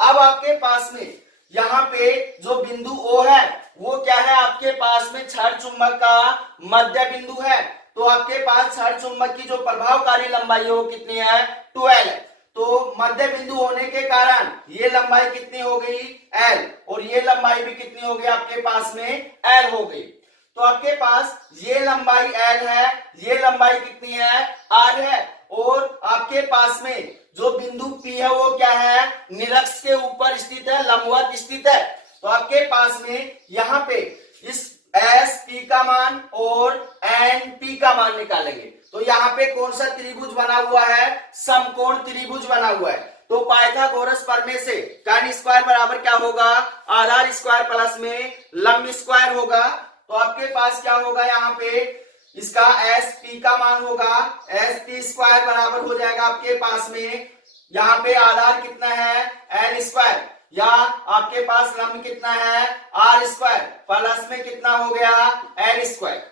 अब आपके पास में यहाँ पे जो बिंदु O है वो क्या है, आपके पास में क्षार चुंबक का मध्य बिंदु है। तो आपके पास क्षार चुंबक की जो प्रभावकारी लंबाई है वो कितनी है, 12 है। तो मध्य बिंदु होने के कारण ये लंबाई कितनी हो गई, L, और ये लंबाई भी कितनी हो गई आपके पास में, L हो गई। तो आपके पास ये लंबाई L है, ये लंबाई कितनी है, R है। और आपके पास में जो बिंदु P है वो क्या है, निरक्ष के ऊपर स्थित है, लंबवत स्थित है। तो आपके पास में यहाँ पे इस एस पी का मान और एन पी का मान निकालेंगे। तो यहाँ पे कौन सा त्रिभुज बना हुआ है, समकोण त्रिभुज बना हुआ है। तो पाइथागोरस प्रमेय से tan स्क्वायर बराबर क्या होगा, आधार स्क्वायर प्लस में लंब स्क्वायर होगा। तो आपके पास क्या होगा, यहाँ पे इसका एस पी का मान होगा, एस पी स्क्वायर बराबर हो जाएगा आपके पास में, यहाँ पे आधार कितना है, एल स्क्वायर, या आपके पास लंब कितना है, आर स्क्वायर, प्लस में कितना हो गया, एल स्क्वायर।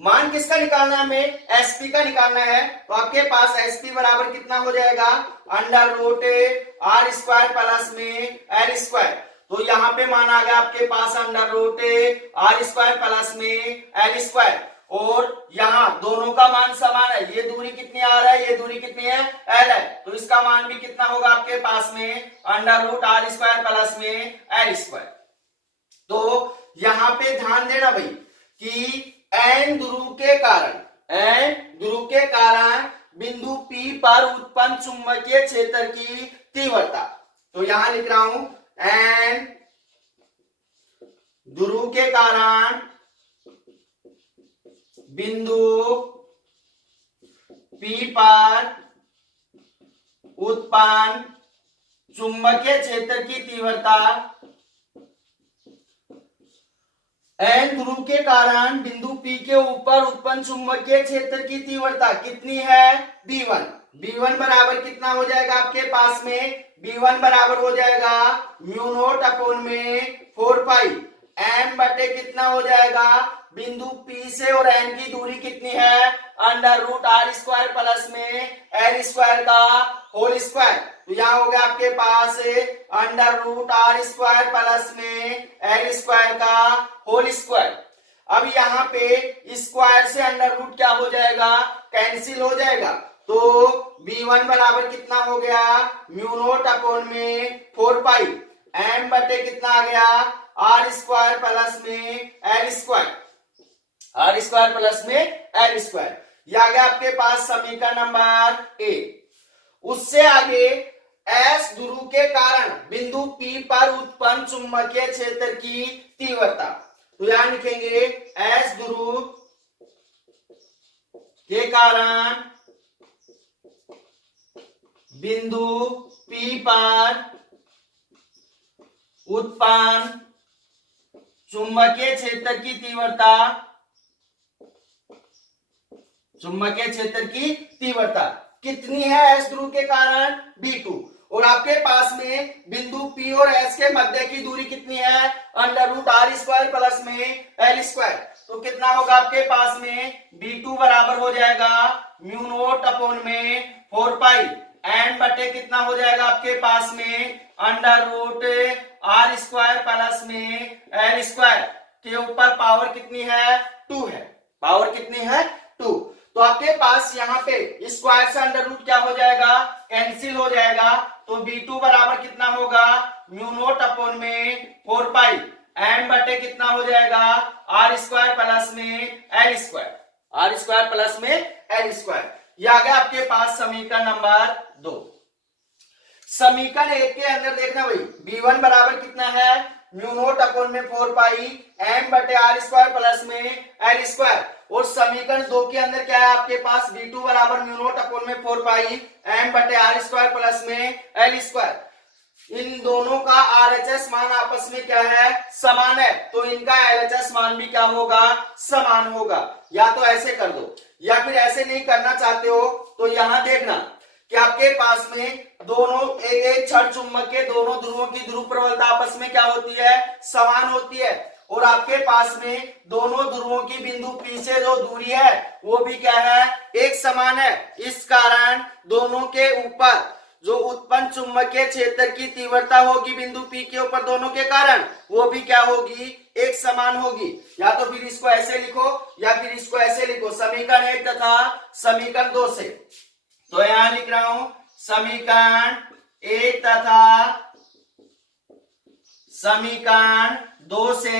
मान किसका निकालना है, हमें एसपी का निकालना है। तो आपके पास एसपी बराबर कितना हो जाएगा, under root are square plus में एल स्क्वायर। तो यहाँ पे मान आ गया आपके पास under root are square plus में एल स्क्वायर। और यहाँ दोनों का मान समान है, ये दूरी कितनी आर है, ये दूरी कितनी है, एल है। तो इसका मान भी कितना होगा आपके पास में, under root are square plus में एल स्क्वायर। तो यहाँ पे ध्यान देना भाई कि एन ध्रुव के कारण बिंदु P पर उत्पन्न चुंबकीय क्षेत्र की तीव्रता, तो यहां लिख रहा हूं, एन ध्रुव के कारण बिंदु P पर उत्पन्न चुंबकीय क्षेत्र की तीव्रता, एन ध्रुव के कारण बिंदु P के ऊपर उत्पन्न चुंबकीय क्षेत्र की तीव्रता कितनी है, B1। B1 बराबर कितना हो जाएगा आपके पास में, B1 बराबर हो जाएगा म्यू नोट अपॉन में 4 पाई m बटे कितना हो जाएगा, बिंदु P से और n की दूरी कितनी है, under root are square plus में एल स्क्वायर का होल स्क्वायर। तो यहाँ हो गया आपके पास under root are square plus में एल स्क्वायर का होल स्क्वायर। अब यहाँ पे स्क्वायर से अंडर रूट क्या हो जाएगा, कैंसिल हो जाएगा। तो B1 बराबर कितना हो गया, म्यू नोट अपॉन में 4 पाई m बटे कितना आ गया, आर स्क्वायर प्लस में L square, R square plus में एल स्क्वायर। यह आ गया आपके पास समीकरण नंबर ए। उससे आगे एस ध्रुव के कारण बिंदु P पर उत्पन्न चुंबकीय क्षेत्र की तीव्रता, तो यहां लिखेंगे एस ध्रुव के कारण बिंदु P पर उत्पन्न चुंबकीय क्षेत्र की तीव्रता, चुंबकीय क्षेत्र की तीव्रता कितनी है एस ध्रुव के कारण, B2। और आपके पास में बिंदु P और S के मध्य की दूरी कितनी है, under root are square plus में एल स्क्वायर। तो कितना होगा आपके पास में, B2 बराबर हो जाएगा म्यू नोट अपॉन में 4 पाई एन बटे कितना हो जाएगा आपके पास में under root are square plus में एल स्क्वायर के ऊपर पावर कितनी है 2 है, पावर कितनी है 2। तो आपके पास यहाँ पे स्क्वायर से अंडर रूट क्या हो जाएगा कैंसिल हो जाएगा, तो b2 बराबर कितना होगा म्यू नोट अपॉन में 4 पाई एन बटे कितना हो जाएगा आर स्क्वायर प्लस में L square, R square plus में एल स्क्वायर। ये आ गया आपके पास समीकरण नंबर 2। समीकरण 1 के अंदर देखना भाई b1 बराबर कितना है म्यू नोट अपॉन में 4 पाई एम बटे आर स्क्वायर प्लस में एल स्क्वायर, और समीकरण 2 के अंदर क्या है आपके पास b2 बराबर म्यू नोट अपॉन में 4 पाई एम बटे आर स्क्वायर प्लस में एल स्क्वायर। इन दोनों का आरएचएस मान आपस में क्या है समान है, तो इनका एलएचएस मान भी क्या होगा समान होगा। या तो ऐसे कर दो या फिर ऐसे नहीं करना चाहते हो तो यहां देखना कि आपके पास में दोनों एक क्षण चुंबक के दोनों ध्रुवों की ध्रुव प्रबलता आपस में क्या होती है समान होती है, और आपके पास में दोनों ध्रुवों की बिंदु P से जो दूरी है वो भी क्या है एक समान है। इस कारण दोनों के ऊपर जो उत्पन्न चुंबकीय क्षेत्र की तीव्रता होगी बिंदु P के ऊपर दोनों के कारण वो भी क्या होगी एक समान होगी। या तो फिर इसको ऐसे लिखो या फिर इसको ऐसे लिखो समीकरण 1 तथा समीकरण 2 से। तो यहां लिख रहा हूं समीकरण 1 तथा समीकरण 2 से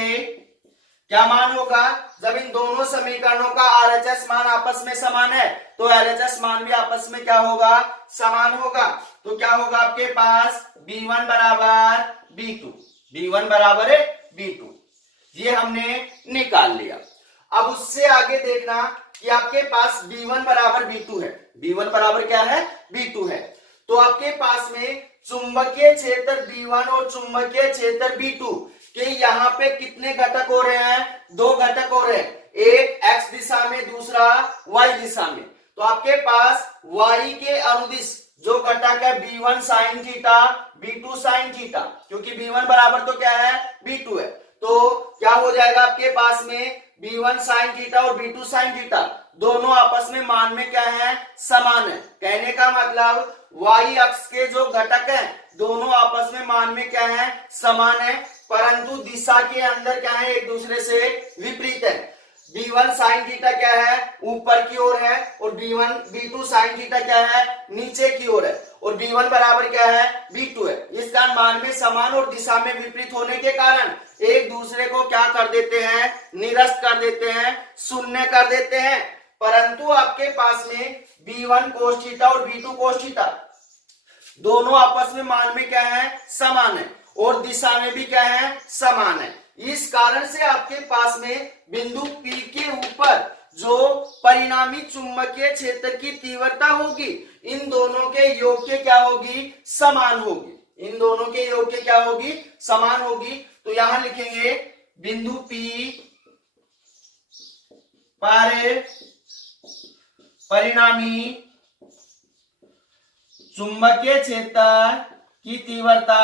क्या मान होगा, जब इन दोनों समीकरणों का आरएचएस मान आपस में समान है तो एलएचएस मान भी आपस में क्या होगा समान होगा। तो क्या होगा आपके पास b1 बराबर b2, b1 बराबर है b2, ये हमने निकाल लिया। अब उससे आगे देखना कि आपके पास b1 बराबर b2 है, b1 बराबर क्या है b2 है, तो आपके पास में चुंबकीय क्षेत्र b1 और चुंबकीय क्षेत्र b2 के यहाँ पे कितने घटक हो रहे हैं, 2 घटक हो रहे हैं, एक x दिशा में दूसरा y दिशा में। तो आपके पास y के अनुदिश जो घटक है b1 sine theta b2 sine theta, क्योंकि b1 बराबर तो क्या है b2 है, तो क्या हो जाएगा आपके पास में b1 साइन थीटा और b2 साइन थीटा दोनों आपस में मान में क्या है समान है। कहने का मतलब y अक्ष के जो घटक हैं दोनों आपस में मान में क्या है समान है, परंतु दिशा के अंदर क्या है एक दूसरे से विपरीत है। b1 साइन थीटा क्या है ऊपर की ओर है और b2 साइन थीटा क्या है नीचे की ओर है, और b1 बराबर क्या है b2 है। इस कारण मान में समान और दिशा में विपरीत होने के कारण एक दूसरे को क्या कर देते हैं निरस्त कर देते हैं, शून्य कर देते हैं। परंतु आपके पास में b1 कोस थीटा और b2 कोस थीटा दोनों आपस में मान में क्या है समान है और दिशा में भी क्या है समान है। इस कारण से आपके पास में बिंदु P के ऊपर जो परिणामी चुंबकीय क्षेत्र की तीव्रता होगी इन दोनों के योग के क्या होगी समान होगी, इन दोनों के योग के क्या होगी समान होगी। तो यहां लिखेंगे बिंदु P पर परिणामी चुंबकीय क्षेत्र की तीव्रता,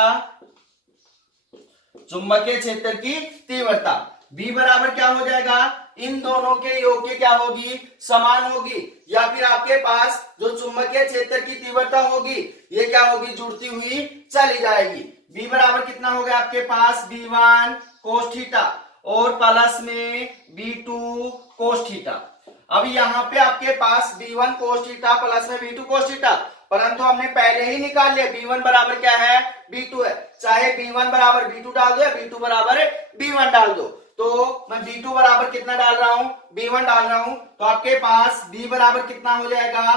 चुंबकीय क्षेत्र की तीव्रता B बराबर क्या हो जाएगा इन दोनों के योग के क्या होगी समान होगी, या फिर आपके पास जो चुंबकीय क्षेत्र की तीव्रता होगी ये क्या होगी जुड़ती हुई चली जाएगी। B बराबर कितना हो गया आपके पास B1 कोस थीटा और प्लस में B2 कोस थीटा। अब यहाँ पे आपके पास B1 कोस थीटा प्लस में B2 कोस थीटा, परंतु हमने पहले ही निकाल लिया B1 बराबर क्या है B2 है, चाहे B1 बराबर B2 डाल दो या B2 बराबर B1 डाल दो। तो मैं B2 बराबर कितना डाल रहा हूं B1 डाल रहा हूं, तो आपके पास B बराबर कितना हो जाएगा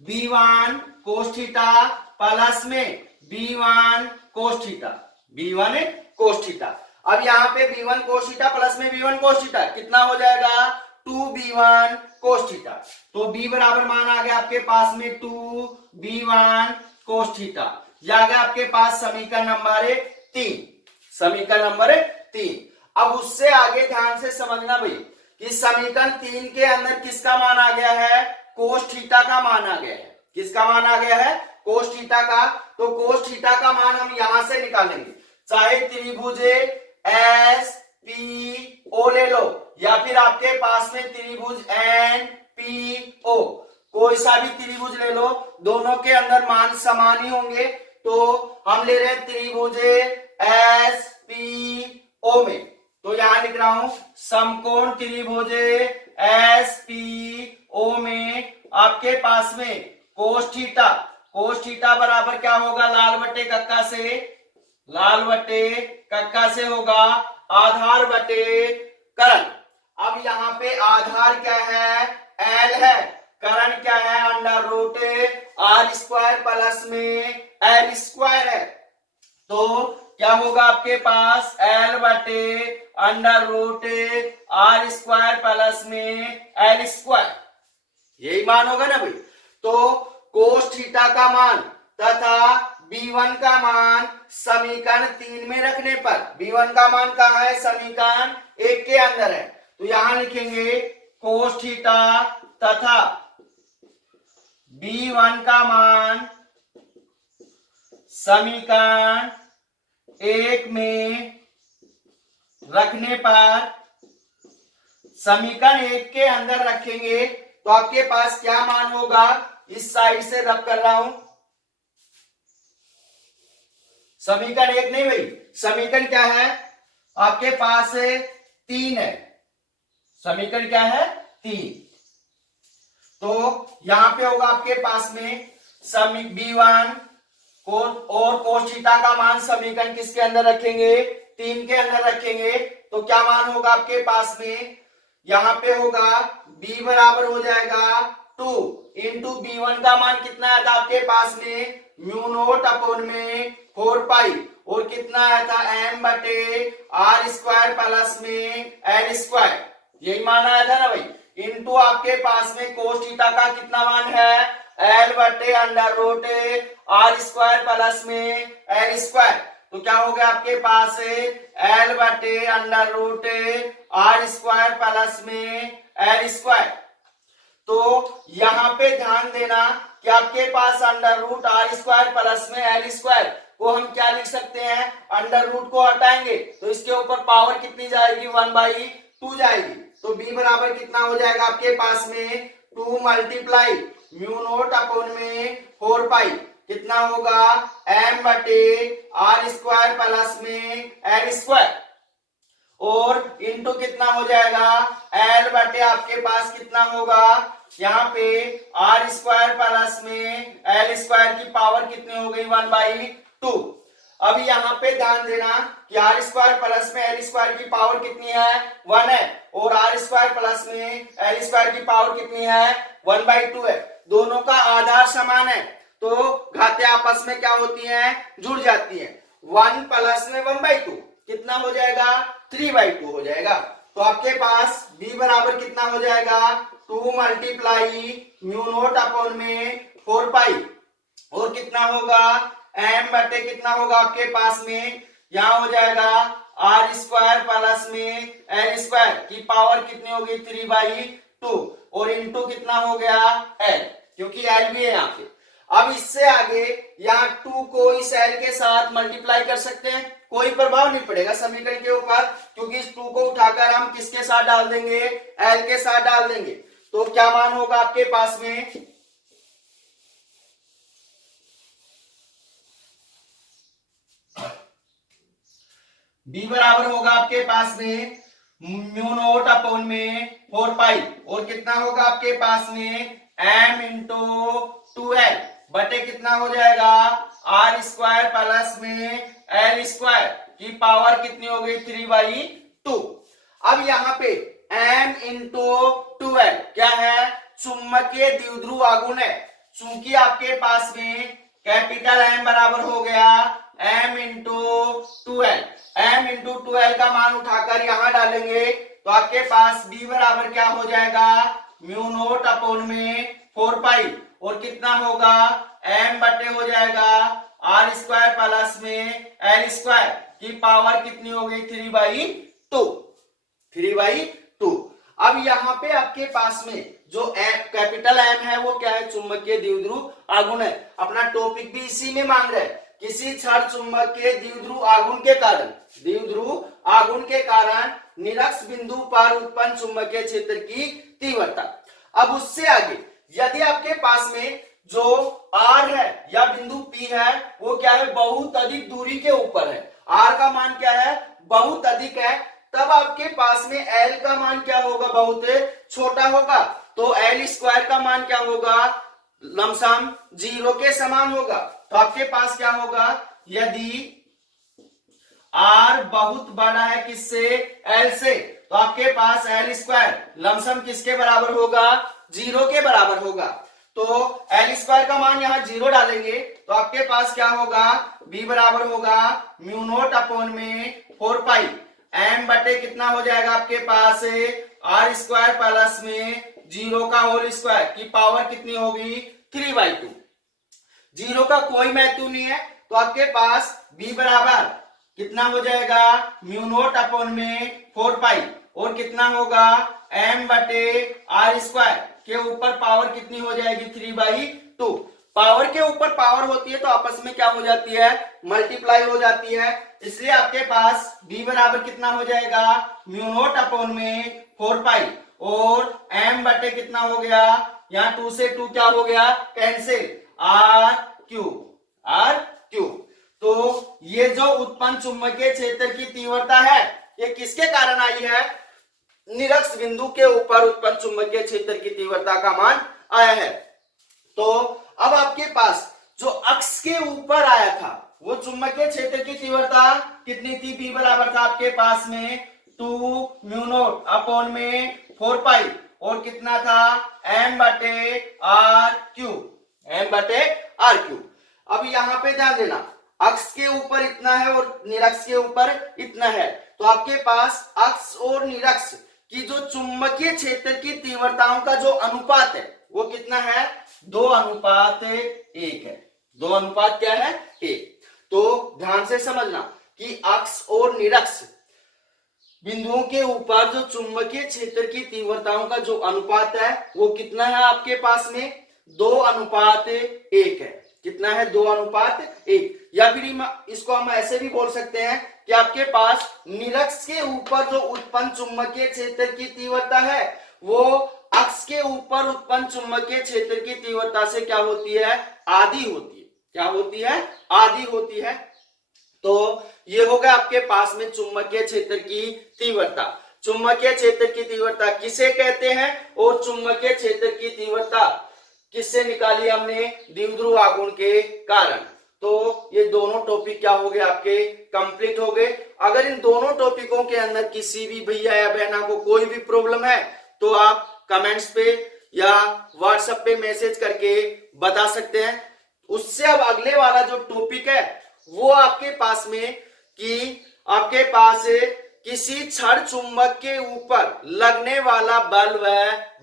B1 कोस थीटा प्लस में B1 cos theta, B1 cos theta. अब यहाँ पे B1 कोस थीटा प्लस में B1 कोस थीटा कितना हो जाएगा 2B1 कोस थीटा। तो B बराबर मान आ गया आपके पास में 2B1 कोस थीटा। यह आ गया आपके पास समीकरण नंबर 3, समीकरण नंबर 3। अब उससे आगे ध्यान से समझना भाई कि समीकरण 3 के अंदर किसका मान आ गया है कोस थीटा का मान आ गया है, किसका मान आ गया है कोस थीटा का। तो कोस थीटा का मान हम यहां से निकालेंगे, चाहे त्रिभुज एस पी ओ ले लो या फिर आपके पास में त्रिभुज एन पी ओ, कोई सा भी त्रिभुज ले लो, दोनों के अंदर मान समान ही होंगे। तो हम ले रहे हैं त्रिभुज एस पी ओ में, तो यहां लिख रहा हूं समकोण त्रिभुज एस पी ओ में आपके पास में कोस थीटा बराबर क्या होगा, लाल बटे कक्का से होगा आधार बटे करण। अब यहाँ पे आधार क्या है, एल है, करण क्या है, under root are square plus में एल स्क्वायर है। तो क्या होगा आपके पास एल बटे under root are square plus में एल स्क्वायर, यही मान होगा ना भाई। तो कोस थीटा का मान तथा B1 का मान समीकरण 3 में रखने पर, B1 का मान कहाँ है, समीकरण 1 के अंदर है, तो यहां लिखेंगे कोस थीटा तथा B1 का मान समीकरण 1 में रखने पर, समीकरण 1 के अंदर रखेंगे तो आपके पास क्या मान होगा, इस साइड से रब कर रहा हूं, समीकरण 1 नहीं भाई, समीकरण क्या है आपके पास 3 है, समीकरण क्या है 3। तो यहां पे होगा आपके पास में B1 और कोस थीटा का मान समीकरण किसके अंदर रखेंगे, 3 के अंदर रखेंगे, तो क्या मान होगा आपके पास में, यहां पे होगा B बराबर हो जाएगा 2 इंटू B1 का मान कितना आया था आपके पास में, म्यू नोट अपॉन में 4 पाई, और कितना आया था m बटे आर स्क्वायर प्लस में एल स्क्वायर, यही मान आया था ना भाई, इंटू आपके पास में कोस थीटा का कितना मान है, एल बटे under root are square plus में एल स्क्वायर। तो क्या हो गया आपके पास एल बटे under root are square plus में एल स्क्वायर। तो यहां पे ध्यान देना कि आपके पास under root are square plus में एल स्क्वायर को हम क्या लिख सकते हैं, अंडर रूट को हटाएंगे तो इसके ऊपर पावर कितनी जाएगी, 1/2 जाएगी। तो b बराबर कितना हो जाएगा आपके पास में 2 मल्टीप्लाई म्यू नोट अपॉन में 4 पाई, कितना होगा m बटे आर स्क्वायर प्लस में एल स्क्वायर, और इंटू कितना हो जाएगा l बटे आपके पास कितना होगा, यहाँ पे आर स्क्वायर प्लस में एल स्क्वायर की पावर कितनी हो गई 1/2। अब यहाँ पे ध्यान देना कि आर स्क्वायर प्लस में एल स्क्वायर की पावर कितनी है 1 है, और आर स्क्वायर प्लस में एल स्क्वायर की पावर कितनी है 1/2 है। दोनों का आधार समान है तो घातें आपस में क्या होती हैं, जुड़ जाती हैं। 1 प्लस में 1/2 कितना हो जाएगा 3/2 हो जाएगा। तो आपके पास b बराबर कितना हो जाएगा 2 मल्टीप्लाई म्यू नोट अपॉन में 4 पाई, और कितना होगा m बटे कितना होगा आपके पास में, यहां हो जाएगा आर स्क्वायर प्लस में एल स्क्वायर की पावर कितनी होगी 3/2, और इंटू कितना हो गया l, क्योंकि l भी है यहाँ पे। अब इससे आगे यहाँ 2 को इस l के साथ मल्टीप्लाई कर सकते हैं, कोई प्रभाव नहीं पड़ेगा समीकरण के ऊपर, क्योंकि इस 2 को उठाकर हम किसके साथ डाल देंगे, l के साथ डाल देंगे। तो क्या मान होगा आपके पास में, b बराबर होगा आपके पास में म्यू नोट अपॉन में 4 पाई, और कितना होगा आपके पास में m इंटू 2l बटे कितना हो जाएगा आर स्क्वायर प्लस में एल स्क्वायर की पावर कितनी हो गई 3/2। अब यहाँ पे m इंटू 2l क्या है, चुंबकीय द्विध्रुव आघूर्ण है। चूंकि आपके पास में कैपिटल M बराबर हो गया m into 2l, m into 2l का मान उठाकर यहां डालेंगे तो आपके पास b बराबर क्या हो जाएगा म्यू नोट अपॉन में 4 पाई, और कितना होगा m बटे हो जाएगा आर स्क्वायर प्लस में एल स्क्वायर की पावर कितनी हो गई 3/2। अब यहाँ पे आपके पास में जो कैपिटल M है वो क्या है, चुंबकीय द्विध्रुव आघूर्ण है। अपना टॉपिक भी इसी में मांग रहा है, किसी क्षण चुंबकीय द्विध्रुव आघूर्ण के कारण निरक्ष बिंदु पर उत्पन्न चुंबकीय क्षेत्र की तीव्रता। अब उससे आगे यदि आपके पास में जो R है या बिंदु P है वो क्या है, बहुत अधिक दूरी के ऊपर है, R का मान क्या है, बहुत अधिक है, तब आपके पास में L का मान क्या होगा, बहुत छोटा होगा। तो L स्क्वायर का मान क्या होगा, लमसम 0 के समान होगा। तो आपके पास क्या होगा, यदि R बहुत बड़ा है किससे, L से, तो आपके पास L स्क्वायर लमसम किसके बराबर होगा, 0 के बराबर होगा। तो L स्क्वायर का मान यहां 0 डालेंगे तो आपके पास क्या होगा, B बराबर होगा म्यू नोट अपॉन में 4 पाई M बटे कितना हो जाएगा आपके पास R स्क्वायर प्लस में 0 का होल स्क्वायर की पावर कितनी होगी, 3/2। 0 का कोई महत्व नहीं है, तो आपके पास B बराबर कितना हो जाएगा, म्यू नोट अपॉन में 4 पाई और कितना होगा M बटे R स्क्वायर के ऊपर पावर कितनी हो जाएगी, 3/2। पावर के ऊपर पावर होती है तो आपस में क्या हो जाती है, मल्टीप्लाई हो जाती है, इसलिए आपके पास B बराबर कितना हो जाएगा, म्यू नोट अपॉन में 4 पाई और M बटे कितना हो गया, यहाँ 2 से 2 क्या हो गया, कैंसिल, R क्यूब। तो ये जो उत्पन्न चुंबकीय क्षेत्र की तीव्रता है ये किसके कारण आई है, निरक्ष बिंदु के ऊपर उत्पन्न चुंबकीय क्षेत्र की तीव्रता का मान आया है। तो अब आपके पास जो अक्ष के ऊपर आया था वो चुंबकीय क्षेत्र की तीव्रता कितनी थी, B बराबर था आपके पास में 2 म्यू नोट अपॉन में 4 पाई और कितना था M बटे R क्यूब। अब यहाँ पे ध्यान देना, अक्ष के ऊपर इतना है और निरक्ष के ऊपर इतना है, तो आपके पास अक्ष और निरक्ष की जो चुंबकीय क्षेत्र की तीव्रताओं का जो अनुपात है वो कितना है, 2:1 है। 2 क्या है, 1। तो ध्यान से समझना कि अक्ष और निरक्ष बिंदुओं के ऊपर जो चुंबकीय क्षेत्र की तीव्रताओं का जो अनुपात है वो कितना है आपके पास में, 2:1 है। कितना है, 2:1। या फिर इसको हम ऐसे भी बोल सकते हैं कि आपके पास निरक्ष के ऊपर जो उत्पन्न चुंबकीय क्षेत्र की तीव्रता है वो अक्ष के ऊपर उत्पन्न चुंबकीय क्षेत्र की तीव्रता से क्या होती है, आधी होती है। क्या होती है, आधी होती है। तो ये होगा आपके पास में चुंबकीय क्षेत्र की तीव्रता। चुंबकीय क्षेत्र की तीव्रता किसे कहते हैं और चुंबकीय क्षेत्र की तीव्रता किससे निकाली हमने, द्विध्रुव आघूर्ण के कारण। तो ये दोनों टॉपिक क्या हो गए आपके, कंप्लीट हो गए। अगर इन दोनों टॉपिकों के अंदर किसी भी भैया या बहना को कोई भी प्रॉब्लम है तो आप कमेंट्स पे या व्हाट्सएप पे मैसेज करके बता सकते हैं। उससे अब अगले वाला जो टॉपिक है वो आपके पास में कि आपके पास किसी क्षण चुंबक के ऊपर लगने वाला बल व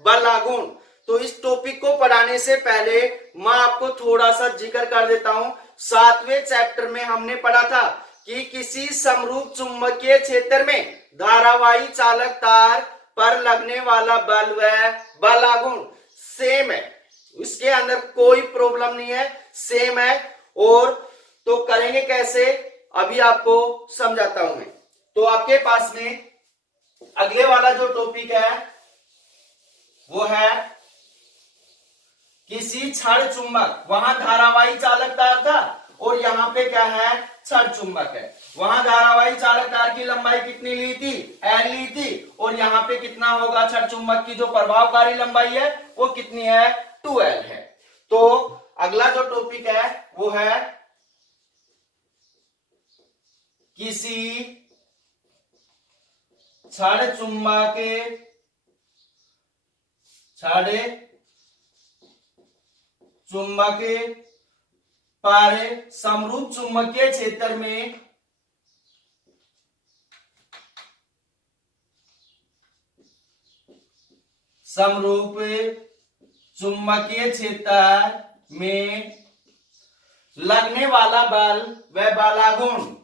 बलाघूर्ण। तो इस टॉपिक को पढ़ाने से पहले मैं आपको थोड़ा सा जिक्र कर देता हूं। 7वें चैप्टर में हमने पढ़ा था कि किसी समरूप चुंबकीय क्षेत्र में धारावाही चालक तार पर लगने वाला बल व बलाघूर्ण सेम है, इसके अंदर कोई प्रॉब्लम नहीं है, सेम है। और तो करेंगे कैसे, अभी आपको समझाता हूं मैं। तो आपके पास में अगले वाला जो टॉपिक है वो है किसी क्षण चुंबक, वहां धारावाही चालक तार था और यहाँ पे क्या है, क्षण चुंबक है। वहां धारावाही चालक तार की लंबाई कितनी ली थी, L ली थी, और यहाँ पे कितना होगा, क्षण चुंबक की जो प्रभावकारी लंबाई है वो कितनी है, 2L है। तो अगला जो टॉपिक है वो है किसी क्षण चुंबक पर समरूप चुंबकीय क्षेत्र में समरूप चुंबकीय क्षेत्र में लगने वाला बल व बलाघूर्ण,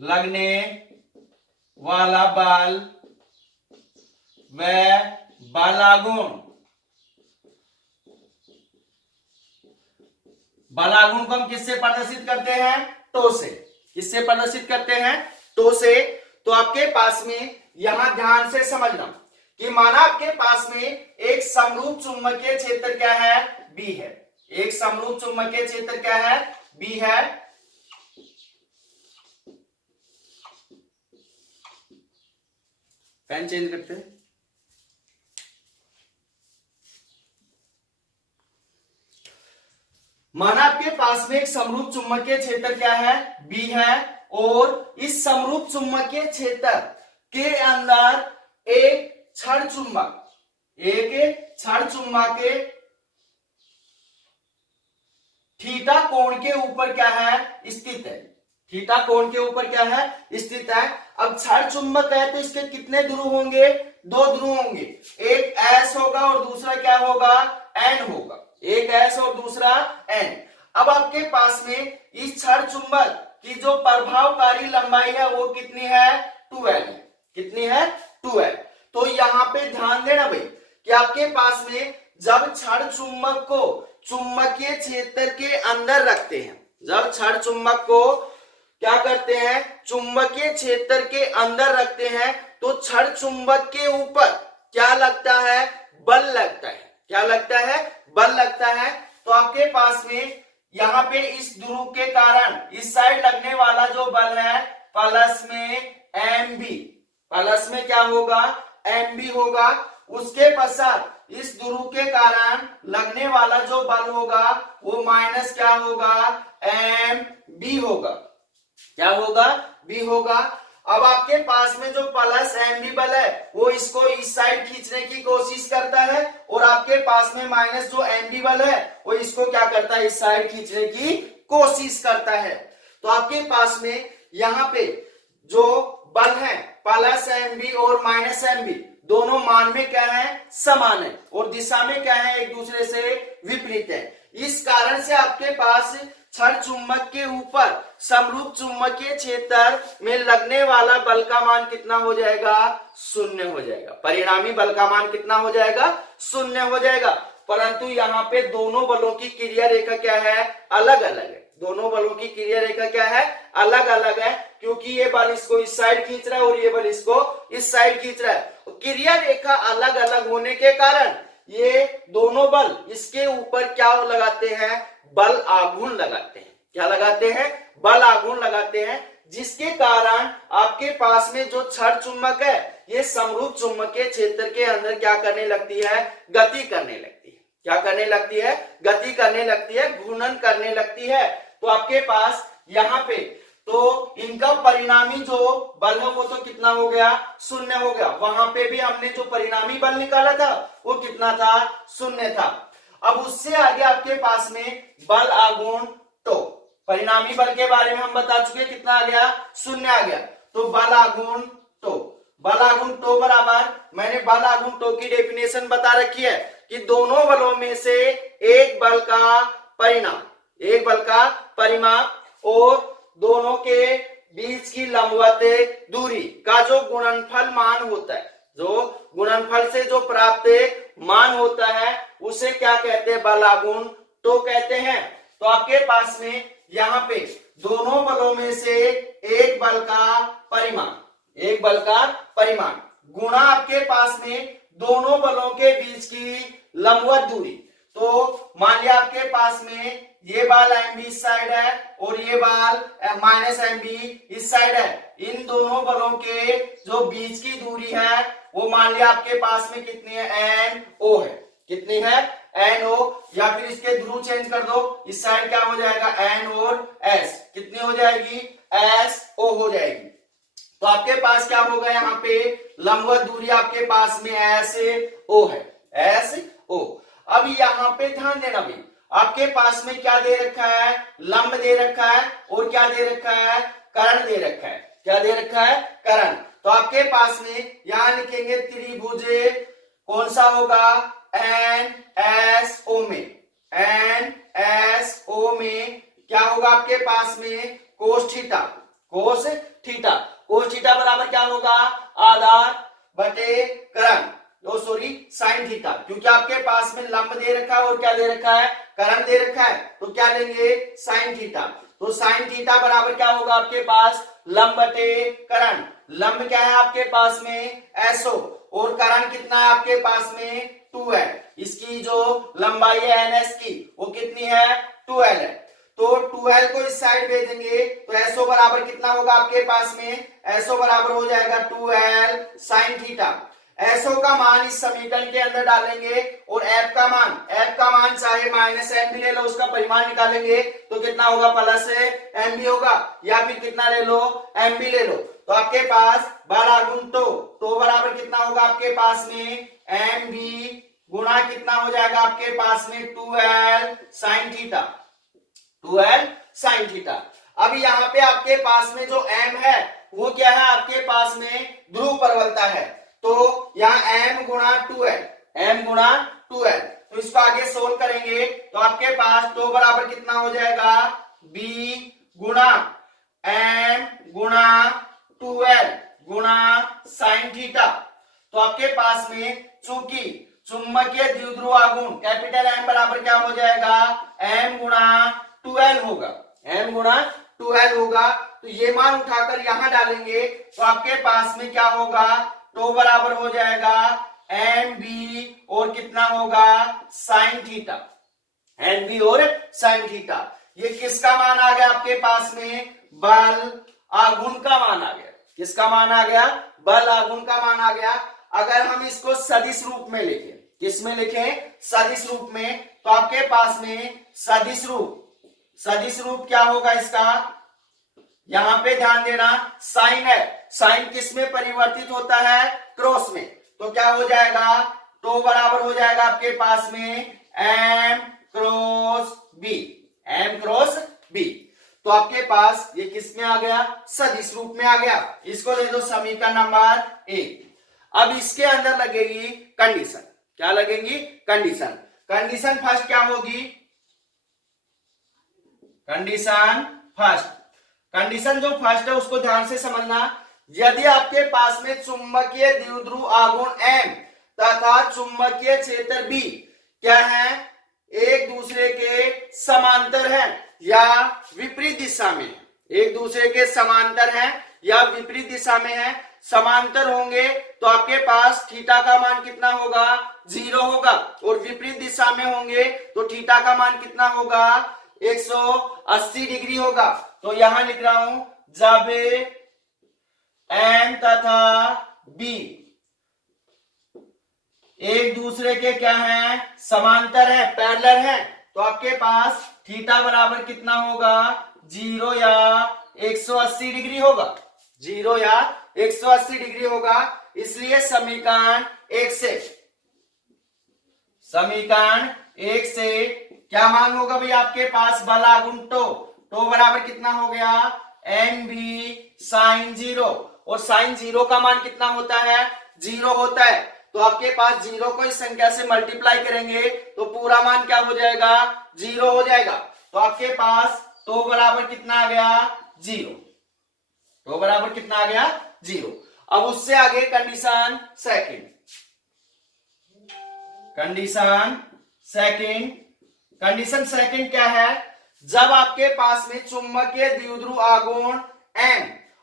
लगने वाला बल व बलाघूर्ण। बलाघूर्ण को हम किससे प्रदर्शित करते हैं, टो से। किससे प्रदर्शित करते हैं, टो से। तो आपके पास में यहां ध्यान से समझना कि माना आपके पास में एक समरूप चुंबकीय क्षेत्र क्या है, बी है। एक समरूप चुंबकीय क्षेत्र क्या है, बी है। पेन चेंज करते हैं। माना आपके पास में एक समरूप चुंबकीय क्षेत्र क्या है, बी है, और इस समरूप चुंबकीय क्षेत्र के अंदर एक क्षण चुंबक के थीटा कोण के ऊपर क्या है, स्थित है। थीटा कोण के ऊपर क्या है, स्थित है। अब क्षण चुंबक है तो इसके कितने ध्रुव होंगे, दो ध्रुव होंगे। एक एस होगा और दूसरा क्या होगा, एन होगा। एक एस और दूसरा एन। अब आपके पास में इस क्षण चुंबक की जो प्रभावकारी लंबाई है वो कितनी है, 2l है। कितनी है, 2l। तो यहाँ पे ध्यान देना भाई कि आपके पास में जब क्षण चुंबक को चुंबकीय क्षेत्र के अंदर रखते हैं, जब क्षण चुंबक को क्या करते हैं, चुंबकीय क्षेत्र के अंदर रखते हैं, तो क्षण चुंबक के ऊपर क्या लगता है, बल लगता है। क्या लगता है, बल लगता है। तो आपके पास में यहाँ पे इस ध्रुव के कारण इस साइड लगने वाला जो बल है प्लस में mb, प्लस में क्या होगा, mb होगा। उसके पश्चात इस ध्रुव के कारण लगने वाला जो बल होगा वो माइनस क्या होगा, mb होगा। क्या होगा, b होगा। अब आपके पास में जो प्लस mb बल है वो इसको इस साइड खींचने की कोशिश करता है, और आपके पास में माइनस जो mb बल है वो इसको क्या करता है, इस साइड खींचने की कोशिश करता है। तो आपके पास में यहाँ पे जो बल है प्लस mb और माइनस mb दोनों मान में क्या है, समान है, और दिशा में क्या है, एक दूसरे से विपरीत है। इस कारण से आपके पास क्षण चुंबक के ऊपर समरूप चुंबकीय क्षेत्र में लगने वाला बल का मान कितना हो जाएगा, शून्य हो जाएगा। परिणामी बल का मान कितना हो जाएगा, शून्य हो जाएगा। परंतु यहाँ पे दोनों बलों की क्रिया रेखा क्या है, अलग अलग है। दोनों बलों की क्रिया रेखा क्या है, अलग अलग है, क्योंकि ये बल इसको इस साइड खींच रहा है और ये बल इसको इस साइड खींच रहा है। क्रिया रेखा अलग अलग होने के कारण ये दोनों बल इसके ऊपर क्या लगाते हैं, बल आघूर्ण लगाते हैं। क्या लगाते हैं, बल आघूर्ण लगाते हैं, जिसके कारण आपके पास में जो क्षण चुंबक है ये समरूप चुंबकीय क्षेत्र के अंदर क्या करने लगती है, गति करने लगती है। क्या करने लगती है, गति करने लगती है, घूर्णन करने लगती है। तो आपके पास यहाँ पे तो इनका परिणामी जो बल है वो तो कितना हो गया, शून्य हो गया। वहां पे भी हमने जो परिणामी बल निकाला था वो कितना था, शून्य था। अब उससे आगे आपके पास में बल आघूर्ण टो, परिणामी बल के बारे में हम बता चुके, कितना आ गया, शून्य आ गया। तो बल आघूर्ण टो, बल आघूर्ण टो बराबर, मैंने बल आघूर्ण टो की डेफिनेशन बता रखी है कि दोनों बलों में से एक बल का परिणाम, एक बल का परिमाप और दोनों के बीच की लंबवत दूरी का जो गुणनफल मान होता है, जो गुणनफल से जो प्राप्त मान होता है उसे क्या कहते हैं, बल आघूर्ण टो कहते हैं। तो आपके पास में यहाँ पे दोनों बलों में से एक बल का परिमाण, एक बल का परिमाण गुणा आपके पास में दोनों बलों के बीच की लंबवत दूरी। तो मान लिया आपके पास में ये बाल mb इस साइड है और ये बाल माइनस mb इस साइड है। इन दोनों बलों के जो बीच की दूरी है वो मान लिया आपके पास में कितनी है, no है। कितनी है, no, या फिर इसके ध्रुव चेंज कर दो, इस साइड क्या हो जाएगा, n और s, कितनी हो जाएगी, so हो जाएगी। तो आपके पास क्या होगा, यहाँ पे लंबवत दूरी आपके पास में so है, so। अब यहाँ पे ध्यान देना भी, आपके पास में क्या दे रखा है, लंब दे रखा है, और क्या दे रखा है, कर्ण दे रखा है। क्या दे रखा है, कर्ण। तो आपके पास में यहां लिखेंगे त्रिभुज, कौन सा होगा, NSO में, NSO में क्या होगा आपके पास में, cos theta, cos theta, cos theta बराबर क्या होगा, आधार बटे कर्ण, साइन थीटा, क्योंकि आपके पास में लंब दे रखा है और क्या दे रखा है, कर्ण दे रखा है। तो क्या लेंगे, साइन थीटा। तो साइन थीटा बराबर क्या होगा आपके पास, लंब बटे कर्ण। लंब क्या है आपके पास में, SO, और करण कितना है आपके पास में 2L। इसकी जो लंबाई है NS की वो कितनी है 2L है। तो 2L को इस साइड भेजेंगे तो SO बराबर कितना होगा आपके पास में, SO बराबर हो जाएगा 2L sin थीटा। SO का मान इस समीकरण के अंदर डालेंगे और F का मान चाहे -M भी ले लो, उसका परिमाण निकालेंगे तो कितना होगा प्लस M भी होगा, या फिर कितना ले लो M भी ले लो। तो आपके पास बल गुण टो बराबर कितना होगा आपके पास में MB गुणा कितना हो जाएगा आपके पास में 2L sin theta, 2L sin theta. अब यहाँ पे आपके पास में जो M है वो क्या है आपके पास में ध्रुव प्रबलता है, तो यहाँ M गुणा 2L, तो इसको आगे सोल्व करेंगे तो आपके पास टो बराबर कितना हो जाएगा B गुणा M गुणा 2L गुणा sin थीटा। तो आपके पास में चूंकि चुंबकीय द्विध्रुव आघूर्ण कैपिटल M बराबर क्या हो जाएगा M गुणा 2L होगा, M गुणा 2L होगा। तो ये मान उठाकर यहां डालेंगे तो आपके पास में क्या होगा, टो बराबर हो जाएगा MB और कितना होगा sin थीटा, MB और sin थीटा। ये किसका मान आ गया आपके पास में, बल आघूर्ण का मान आ गया। किसका मान आ गया, बल आघूर्ण का मान आ गया। अगर हम इसको सदिश रूप में लिखें, किसमें लिखें, सदिश रूप में, तो आपके पास में सदिश रूप क्या होगा इसका, यहां पे ध्यान देना साइन है, साइन किस में परिवर्तित होता है, क्रॉस में। तो क्या हो जाएगा, तो बराबर हो जाएगा आपके पास में M क्रॉस B। तो आपके पास ये किस में आ गया, सदिश रूप में आ गया। इसको ले दो समीकरण नंबर 1। अब इसके अंदर लगेगी कंडीशन, क्या लगेगी, कंडीशन फर्स्ट क्या होगी, कंडीशन जो फर्स्ट है उसको ध्यान से समझना। यदि आपके पास में चुंबकीय द्विध्रुव आघूर्ण M तथा चुंबकीय क्षेत्र B क्या है, एक दूसरे के समांतर है या विपरीत दिशा में, एक दूसरे के समांतर है या विपरीत दिशा में है, समांतर होंगे तो आपके पास थीटा का मान कितना होगा, 0 होगा, और विपरीत दिशा में होंगे तो थीटा का मान कितना होगा, 180 डिग्री होगा। तो यहां लिख रहा हूं, जब M तथा B एक दूसरे के क्या है, समांतर है, पैरेलल है, तो आपके पास थीटा बराबर कितना होगा, 0 या 180 डिग्री होगा, 0 या 180 डिग्री होगा। इसलिए समीकरण 1 से क्या मान होगा भाई आपके पास, बल आघूर्ण टो बराबर कितना हो गया, MB sin 0, और sin 0 का मान कितना होता है, 0 होता है। तो आपके पास 0 को इस संख्या से मल्टीप्लाई करेंगे तो पूरा मान क्या हो जाएगा, 0 हो जाएगा। तो आपके पास टो बराबर कितना आ गया, 0, टो बराबर कितना आ गया, 0। अब उससे आगे कंडीशन सेकंड क्या है, जब आपके पास में चुंबकीय द्विध्रुव आघूर्ण M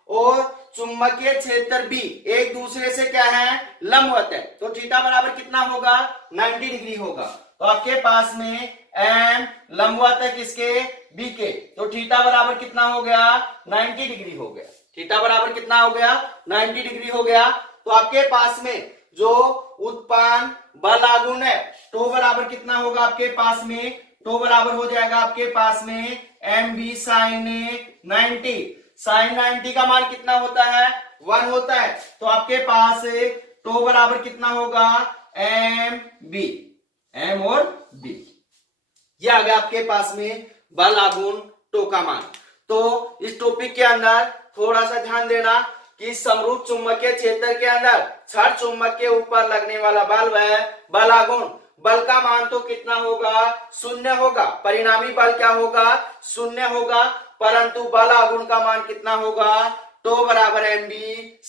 और चुंबकीय क्षेत्र B एक दूसरे से क्या है, लंबवत है, तो थीटा बराबर कितना होगा, 90 डिग्री होगा। तो आपके पास में M लंबवत है किसके, B के, तो थीटा बराबर कितना हो गया, 90 डिग्री हो गया। थीटा बराबर कितना हो गया, 90 डिग्री हो गया। तो आपके पास में जो उत्पन्न बल आघूर्ण है, टो बराबर कितना होगा आपके पास में, टो बराबर हो जाएगा आपके पास में MB sin 90। sin 90 का मान कितना होता है, 1 होता है। तो आपके पास टो बराबर कितना होगा, M और B। ये आ गया आपके पास में बल आघूर्ण टो का मान। तो इस टॉपिक के अंदर थोड़ा सा ध्यान देना कि समरूप चुंबकीय क्षेत्र के अंदर छड़ चुंबक के ऊपर लगने वाला बल वह बल आघूर्ण, बल का मान तो कितना होगा, 0 होगा, परिणामी बल क्या होगा, 0 होगा, परंतु बल आघूर्ण का मान कितना होगा, टो बराबर MB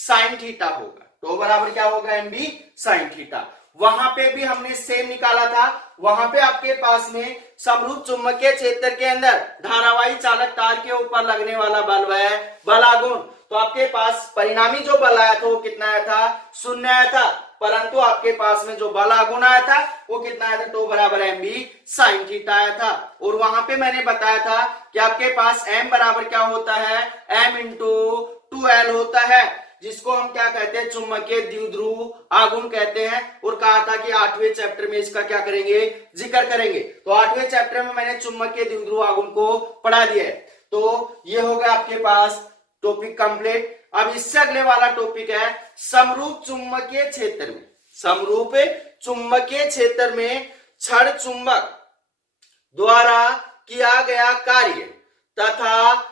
sin थीटा होगा। टो बराबर क्या होगा, MB sin थीटा। वहां पे भी हमने सेम निकाला था, वहां पे आपके पास में समरूप चुंबकीय क्षेत्र के अंदर धारावाही चालक तार के ऊपर लगने वाला बल वह बल आघूर्ण, तो आपके पास परिणामी जो बल आया था वो कितना आया था, 0 आया था, परंतु आपके पास में जो बल आघूर्ण आया था वो कितना आया था, टो बराबर mb sin थीटा आया था। और वहां पे मैंने बताया था कि आपके पास m बराबर क्या होता है, m इंटू 2l होता है, जिसको हम क्या कहते हैं, चुंबकीय द्विध्रुव आघूर्ण कहते हैं। और कहा था कि 8वें चैप्टर में इसका क्या करेंगे, जिक्र करेंगे। तो 8वें चैप्टर में मैंने चुंबकीय द्विध्रुव आघूर्ण को पढ़ा दिया है। तो ये हो गया आपके पास टॉपिक कंप्लीट। अब इससे अगले वाला टॉपिक है समरूप चुंबकीय क्षेत्र में। समरूप चुंबकीय क्षेत्र में छड़ चुंबक द्वारा किया गया कार्य तथा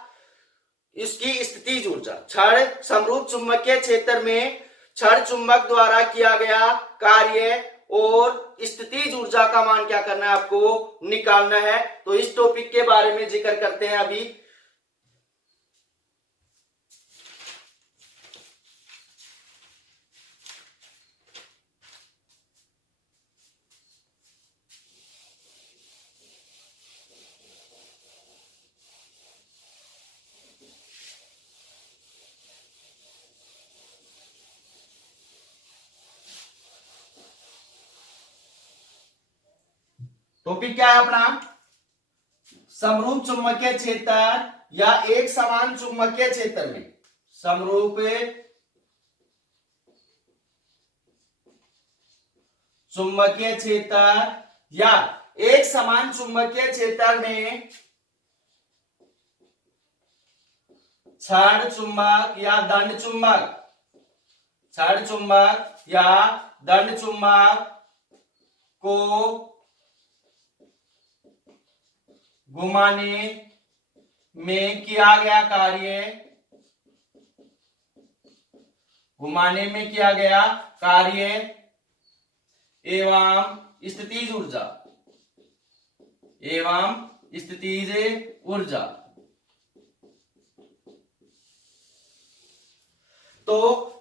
इसकी स्थितिज ऊर्जा। छड़ समरूप चुंबकीय क्षेत्र में छड़ चुंबक द्वारा किया गया कार्य और स्थितिज ऊर्जा का मान क्या करना है, आपको निकालना है। तो इस टॉपिक के बारे में जिक्र करते हैं अभी। टॉपिक क्या है अपना, समरूप चुंबकीय क्षेत्र या एक समान चुंबकीय क्षेत्र में, समरूप चुंबकीय क्षेत्र या एक समान चुंबकीय क्षेत्र में छड़ चुंबक या दंड चुंबक, छड़ चुंबक या दंड चुंबक को घुमाने में किया गया कार्य, घुमाने में किया गया कार्य एवं स्थितिज ऊर्जा, एवं स्थितिज ऊर्जा। तो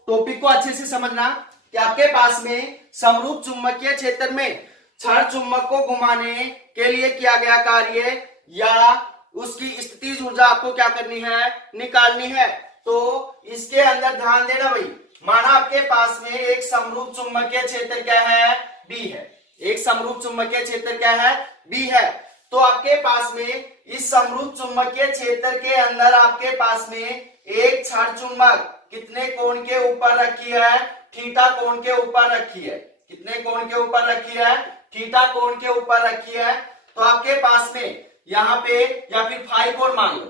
टॉपिक को अच्छे से समझना कि आपके पास में समरूप चुंबकीय क्षेत्र में छड़ चुंबक को घुमाने के लिए किया गया कार्य या उसकी स्थितिज ऊर्जा आपको क्या करनी है, निकालनी है। तो इसके अंदर ध्यान देना भाई, माना आपके पास में एक समरूप चुंबकीय क्षेत्र क्या है, B है। एक समरूप चुंबकीय क्षेत्र क्या है, B है। तो आपके पास में इस समरूप चुंबकीय क्षेत्र के अंदर आपके पास में एक छड़ चुंबक कितने कोण के ऊपर रखी है, थीटा कोण के ऊपर रखी है। कितने कोण के ऊपर रखी है, थीटा कोण के ऊपर रखी है। तो आपके पास में यहाँ पे या फिर फाई कोण मान लो,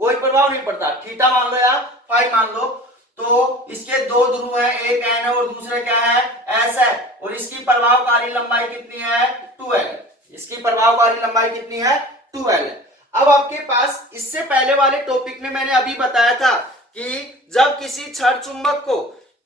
कोई प्रभाव नहीं पड़ता, थीटा मान लो या फाई मान लो। तो इसके दो ध्रुव है, एक एन है और दूसरा क्या है, एस है। और इसकी प्रभावकारी लंबाई कितनी है, 2l। इसकी प्रभावकारी लंबाई कितनी है, 2l है। अब आपके पास इससे पहले वाले टॉपिक में मैंने अभी बताया था कि जब किसी छड़ चुंबक को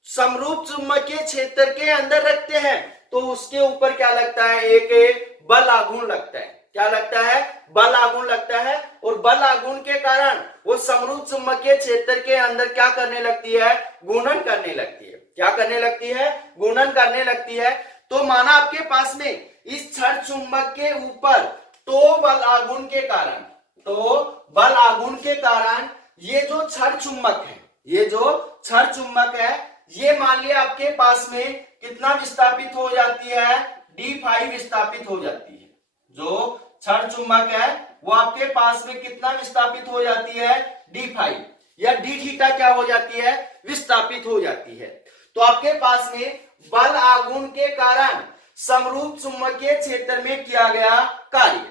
समरूप चुंबकीय क्षेत्र के अंदर रखते हैं तो उसके ऊपर क्या लगता है, एक बल आघूर्ण लगता है। क्या लगता है, बल आघूर्ण लगता है। और बल आघूर्ण के कारण वो समरूप चुंबकीय क्षेत्र के अंदर क्या करने लगती है, घूर्णन करने लगती है। क्या करने लगती है, घूर्णन करने लगती है। तो माना आपके पास में इस छड़ चुंबक के ऊपर तो बल आघूर्ण के कारण, तो बल आघूर्ण के कारण ये जो छड़ चुंबक है, ये जो छड़ चुंबक है, ये मान लिया आपके पास में कितना विस्थापित हो जाती है, d5 विस्थापित हो जाती है। जो छड़ चुंबक है वो आपके पास में कितना विस्थापित हो जाती है, d5 या d थीटा क्या हो जाती है, विस्थापित हो जाती है। तो आपके पास में बल आघूर्ण के कारण समरूप चुंबकीय क्षेत्र में किया गया कार्य,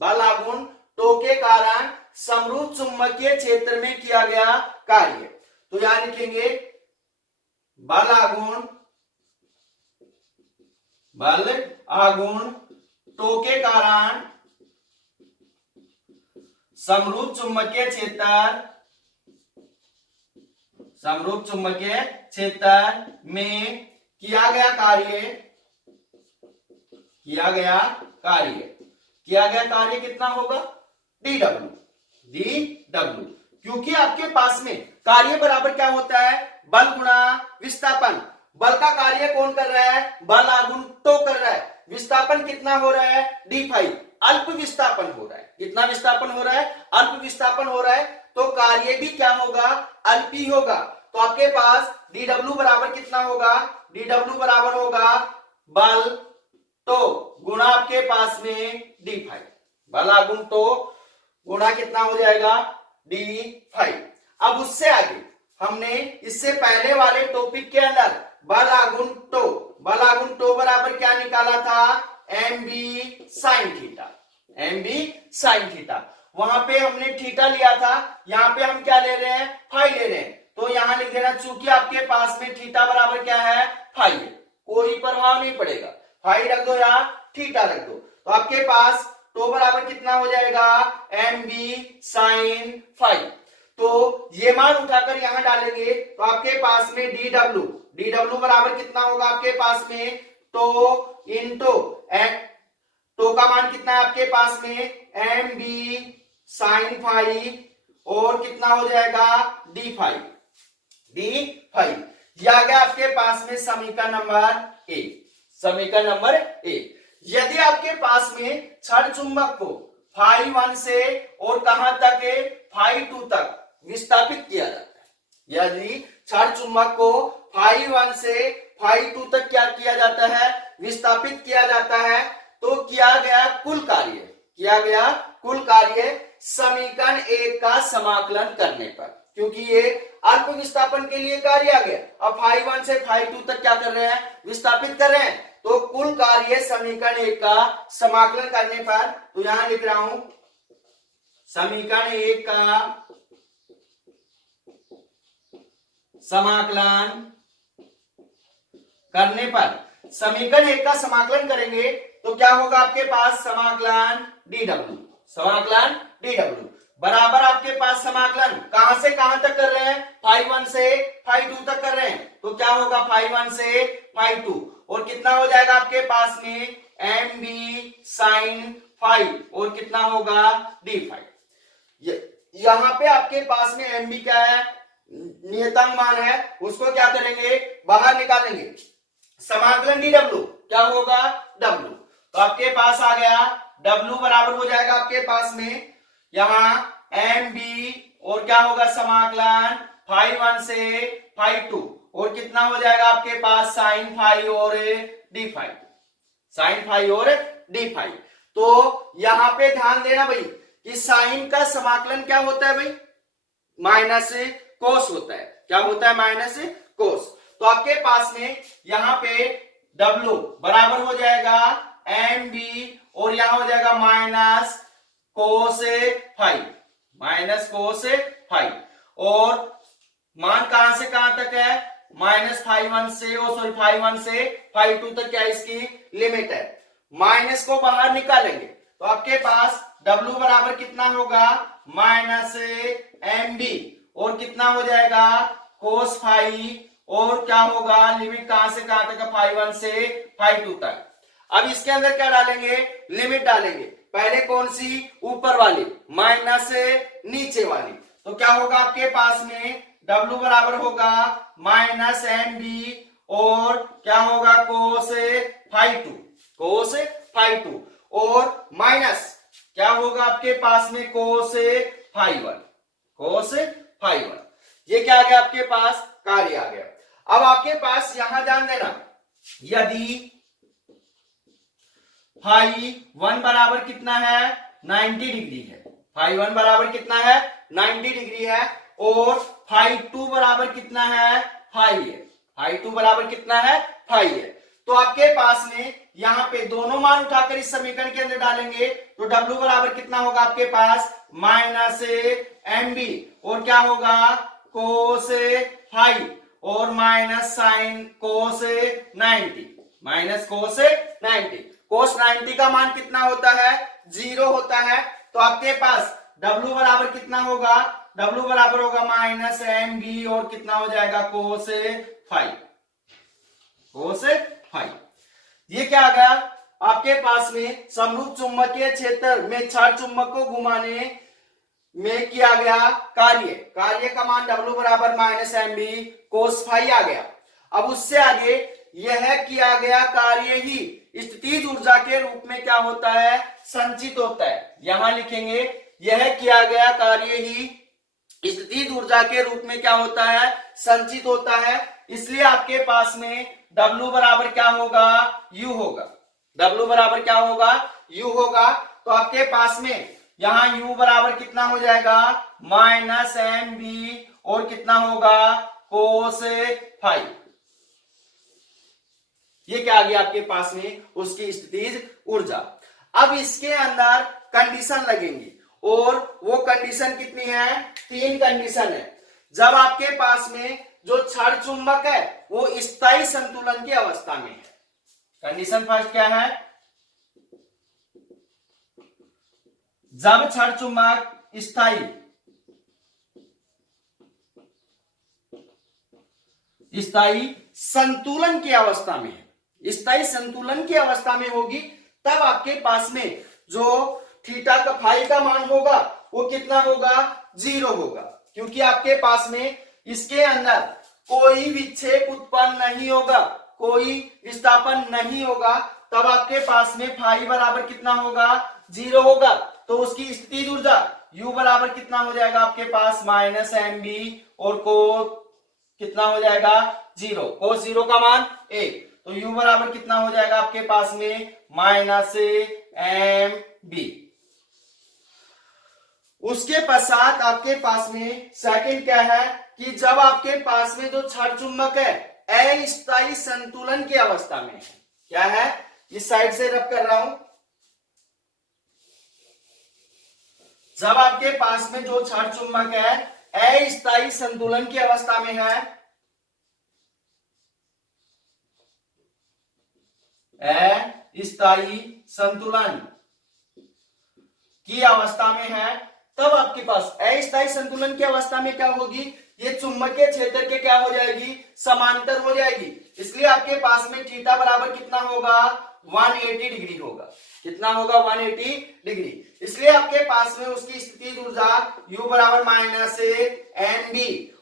बल आघूर्ण टो के कारण समरूप चुंबकीय क्षेत्र में किया गया कार्य। तो यहां लिखेंगे बल आघूर्ण, बल आघूर्ण टो के कारण समरूप चुंबकीय क्षेत्र, समरूप चुंबकीय क्षेत्र में किया गया कार्य, किया गया कार्य, किया गया कार्य कितना होगा, dw, dw। क्योंकि आपके पास में कार्य बराबर क्या होता है, बल गुणा विस्थापन। बल का कार्य कौन कर रहा है, बल आघूर्ण टो कर रहा है। विस्थापन कितना हो रहा है, d5, अल्प विस्थापन हो रहा है। कितना विस्थापन हो रहा है, अल्प विस्थापन हो रहा है। तो कार्य भी क्या होगा, अल्प ही होगा। तो आपके पास dw बराबर कितना होगा, dw बराबर होगा बल तो गुणा आपके पास में d फाई, बल आगुण तो गुणा कितना हो जाएगा d फाई। अब उससे आगे हमने इससे पहले वाले टॉपिक के अंदर बल आगुण तो बराबर क्या निकाला था, mb sin theta, mb sin theta. वहां पे हमने थीटा लिया था, यहाँ पे हम क्या ले रहे हैं, फाई ले रहे हैं। तो यहां लिख देना, चूंकि आपके पास में थीटा बराबर क्या है, फाई है, कोई प्रभाव नहीं पड़ेगा, फाई रख दो या थीटा रख दो। तो आपके पास तो बराबर कितना हो जाएगा, mb sin फाई। तो ये मान उठाकर यहां डालेंगे तो आपके पास में dw बराबर कितना होगा आपके पास में, तो इंटू तो का मान कितना है आपके पास में, mb sin फाई और कितना हो जाएगा d फाई। यह आ गया आपके पास में समीकरण नंबर ए। समीकरण नंबर ए, यदि आपके पास में क्षण चुंबक को फाई 1 से और कहां तक है, फाई 2 तक विस्थापित किया जाता है, यदि क्षण चुंबक को फाई 1 से फाई 2 तक क्या किया जाता है, विस्थापित किया जाता है, तो किया गया कुल कार्य समीकरण 1 का समाकलन करने पर, क्योंकि ये अल्प विस्थापन के लिए कार्य आ गया, अब फाई 1 से फाई 2 तक क्या कर रहे हैं, विस्थापित कर रहे हैं, तो कुल कार्य समीकरण 1 का समाकलन करने पर, तो यहां लिख रहा हूं समीकरण 1 का समाकलन करने पर, समीकरण 1 का समाकलन करेंगे तो क्या होगा आपके पास, समाकलन dw बराबर आपके पास समाकलन कहां से कहां तक कर रहे हैं, फाई 1 से फाई 2 तक कर रहे हैं, तो क्या होगा फाई 1 से फाई 2 और कितना हो जाएगा आपके पास में mb sin फाई और कितना होगा d फाई। यहां पे आपके पास में mb क्या है, नियतांक मान है, उसको क्या करेंगे, बाहर निकालेंगे, समाकलन dw क्या होगा w, तो आपके पास आ गया w बराबर हो जाएगा आपके पास में यहां mb और क्या होगा समाकलन फाई 1 से फाई 2 और कितना हो जाएगा आपके पास साइन फाई और d फाई, साइन फाई और d फाई। तो यहां पे ध्यान देना भाई कि साइन का समाकलन क्या होता है भाई, माइनस कोस होता है, क्या होता है, माइनस कोस। तो आपके पास में यहां पे w बराबर हो जाएगा mb और यहां हो जाएगा माइनस कोस फाई और मान कहां से कहां तक है, माइनस फाई 1 से फाई 1 से फाई 2 तक क्या इसकी लिमिट है, माइनस को बाहर निकालेंगे तो आपके पास w बराबर कितना होगा, माइनस mb और कितना हो जाएगा कोस फाई और क्या होगा, लिमिट कहां से कहां तक है, फाई 1 से फाई 2 तक। अब इसके अंदर क्या डालेंगे, लिमिट डालेंगे, पहले कौन सी, ऊपर वाली, माइनस नीचे वाली, तो क्या होगा आपके पास में w बराबर होगा माइनस mb और क्या होगा कोस फाई 2 और माइनस क्या होगा आपके पास में कोस फाई 1, ये क्या आ गया आपके पास, कार्य आ गया। अब आपके पास यहां ध्यान देना, यदि फाई 1 बराबर कितना है, 90 डिग्री है, फाई 1 बराबर कितना है, 90 डिग्री है और फाई 2 बराबर कितना है, फाई है, फाई 2 बराबर कितना है, फाई है, तो आपके पास में यहां पे दोनों मान उठाकर इस समीकरण के अंदर डालेंगे तो w बराबर कितना होगा आपके पास, माइनस mb और क्या होगा कोस फाई और माइनस साइन कोस 90, कोस 90 का मान कितना होता है, 0 होता है, तो आपके पास w बराबर कितना होगा, w बराबर होगा माइनस mb और कितना हो जाएगा कोस फाई। ये क्या आ गया आपके पास में, समरूप चुंबकीय क्षेत्र में क्षण चुंबक को घुमाने में किया गया कार्य का मान w बराबर माइनस mb कोस फाई आ गया। अब उससे आगे यह किया गया कार्य ही स्थितिज ऊर्जा के रूप में क्या होता है, संचित होता है, यहां लिखेंगे यह किया गया कार्य ही स्थितिज ऊर्जा के रूप में क्या होता है, संचित होता है। इसलिए आपके पास में W बराबर क्या होगा, U होगा। W बराबर क्या होगा, U होगा। तो आपके पास में यहां U बराबर कितना हो जाएगा, -mb और कितना होगा cos फाई। ये क्या आ गया आपके पास में, उसकी स्थितिज ऊर्जा। अब इसके अंदर कंडीशन लगेंगी और वो कंडीशन कितनी है, 3 कंडीशन है। जब आपके पास में जो क्षण चुंबक है वो स्थायी संतुलन की अवस्था में है। कंडीशन फर्स्ट क्या है, जब क्षण चुंबक स्थायी संतुलन की अवस्था में है, स्थायी संतुलन की अवस्था में होगी, तब आपके पास में जो थीटा का फाई का मान होगा वो कितना होगा, 0 होगा। क्योंकि आपके पास में इसके अंदर कोई विक्षेप उत्पन्न नहीं होगा, कोई विस्थापन नहीं होगा, तब आपके पास में फाई बराबर कितना होगा, 0 होगा। तो उसकी स्थितिज ऊर्जा U बराबर कितना हो जाएगा आपके पास, -mb और कोस कितना हो जाएगा, 0। कोस 0 का मान 1, तो U बराबर कितना हो जाएगा आपके पास में, -mb। उसके पश्चात आपके पास में सेकंड क्या है कि जब आपके पास में जो क्षण चुंबक है अस्थायी संतुलन की अवस्था में है। क्या है, इस साइड से रब कर रहा हूं। जब आपके पास में जो क्षण चुंबक है अस्थायी संतुलन की अवस्था में है, अस्थायी संतुलन की अवस्था में है, तब आपके पास अस्थायी संतुलन की अवस्था में क्या होगी, ये चुंबकीय क्षेत्र के क्या हो जाएगी, समांतर हो जाएगी। इसलिए आपके पास में थीटा बराबर कितना होगा, 180 डिग्री होगा। कितना होगा, 180 डिग्री। इसलिए आपके पास में उसकी स्थितिज ऊर्जा U बराबर -mb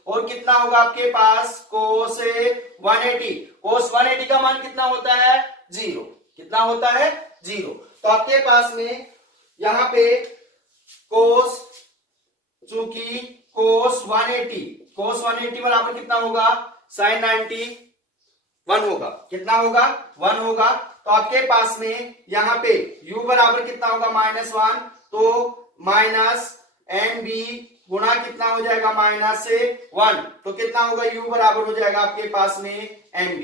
और कितना होगा आपके पास, cos 180। cos 180 का मान कितना होता है, 0। कितना होता है, 0। तो आपके पास में यहां पे cos, चूंकि cos 180 बराबर कितना होगा, sin 91 होगा। कितना होगा, 1 होगा। तो आपके पास में यहां पे U बराबर कितना होगा, -1, तो -mb गुणा कितना हो जाएगा, -1, तो कितना होगा, U बराबर हो जाएगा आपके पास में mb।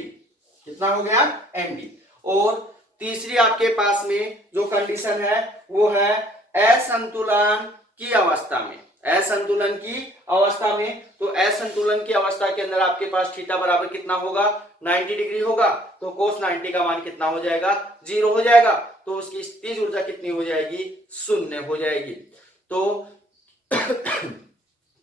कितना हो गया, mb। और तीसरी आपके पास में जो कंडीशन है वो है असंतुलन की अवस्था में। असंतुलन की अवस्था में, तो असंतुलन की अवस्था के अंदर आपके पास थीटा बराबर कितना होगा, 90 डिग्री होगा। तो cos 90 का मान कितना हो जाएगा, 0 हो जाएगा। तो उसकी स्थितिज ऊर्जा कितनी हो जाएगी, 0 हो जाएगी। तो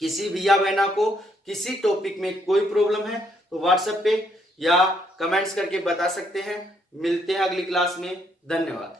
किसी भैया बहना को किसी टॉपिक में कोई प्रॉब्लम है तो व्हाट्सएप पे या कमेंट्स करके बता सकते हैं। मिलते हैं अगली क्लास में, धन्यवाद।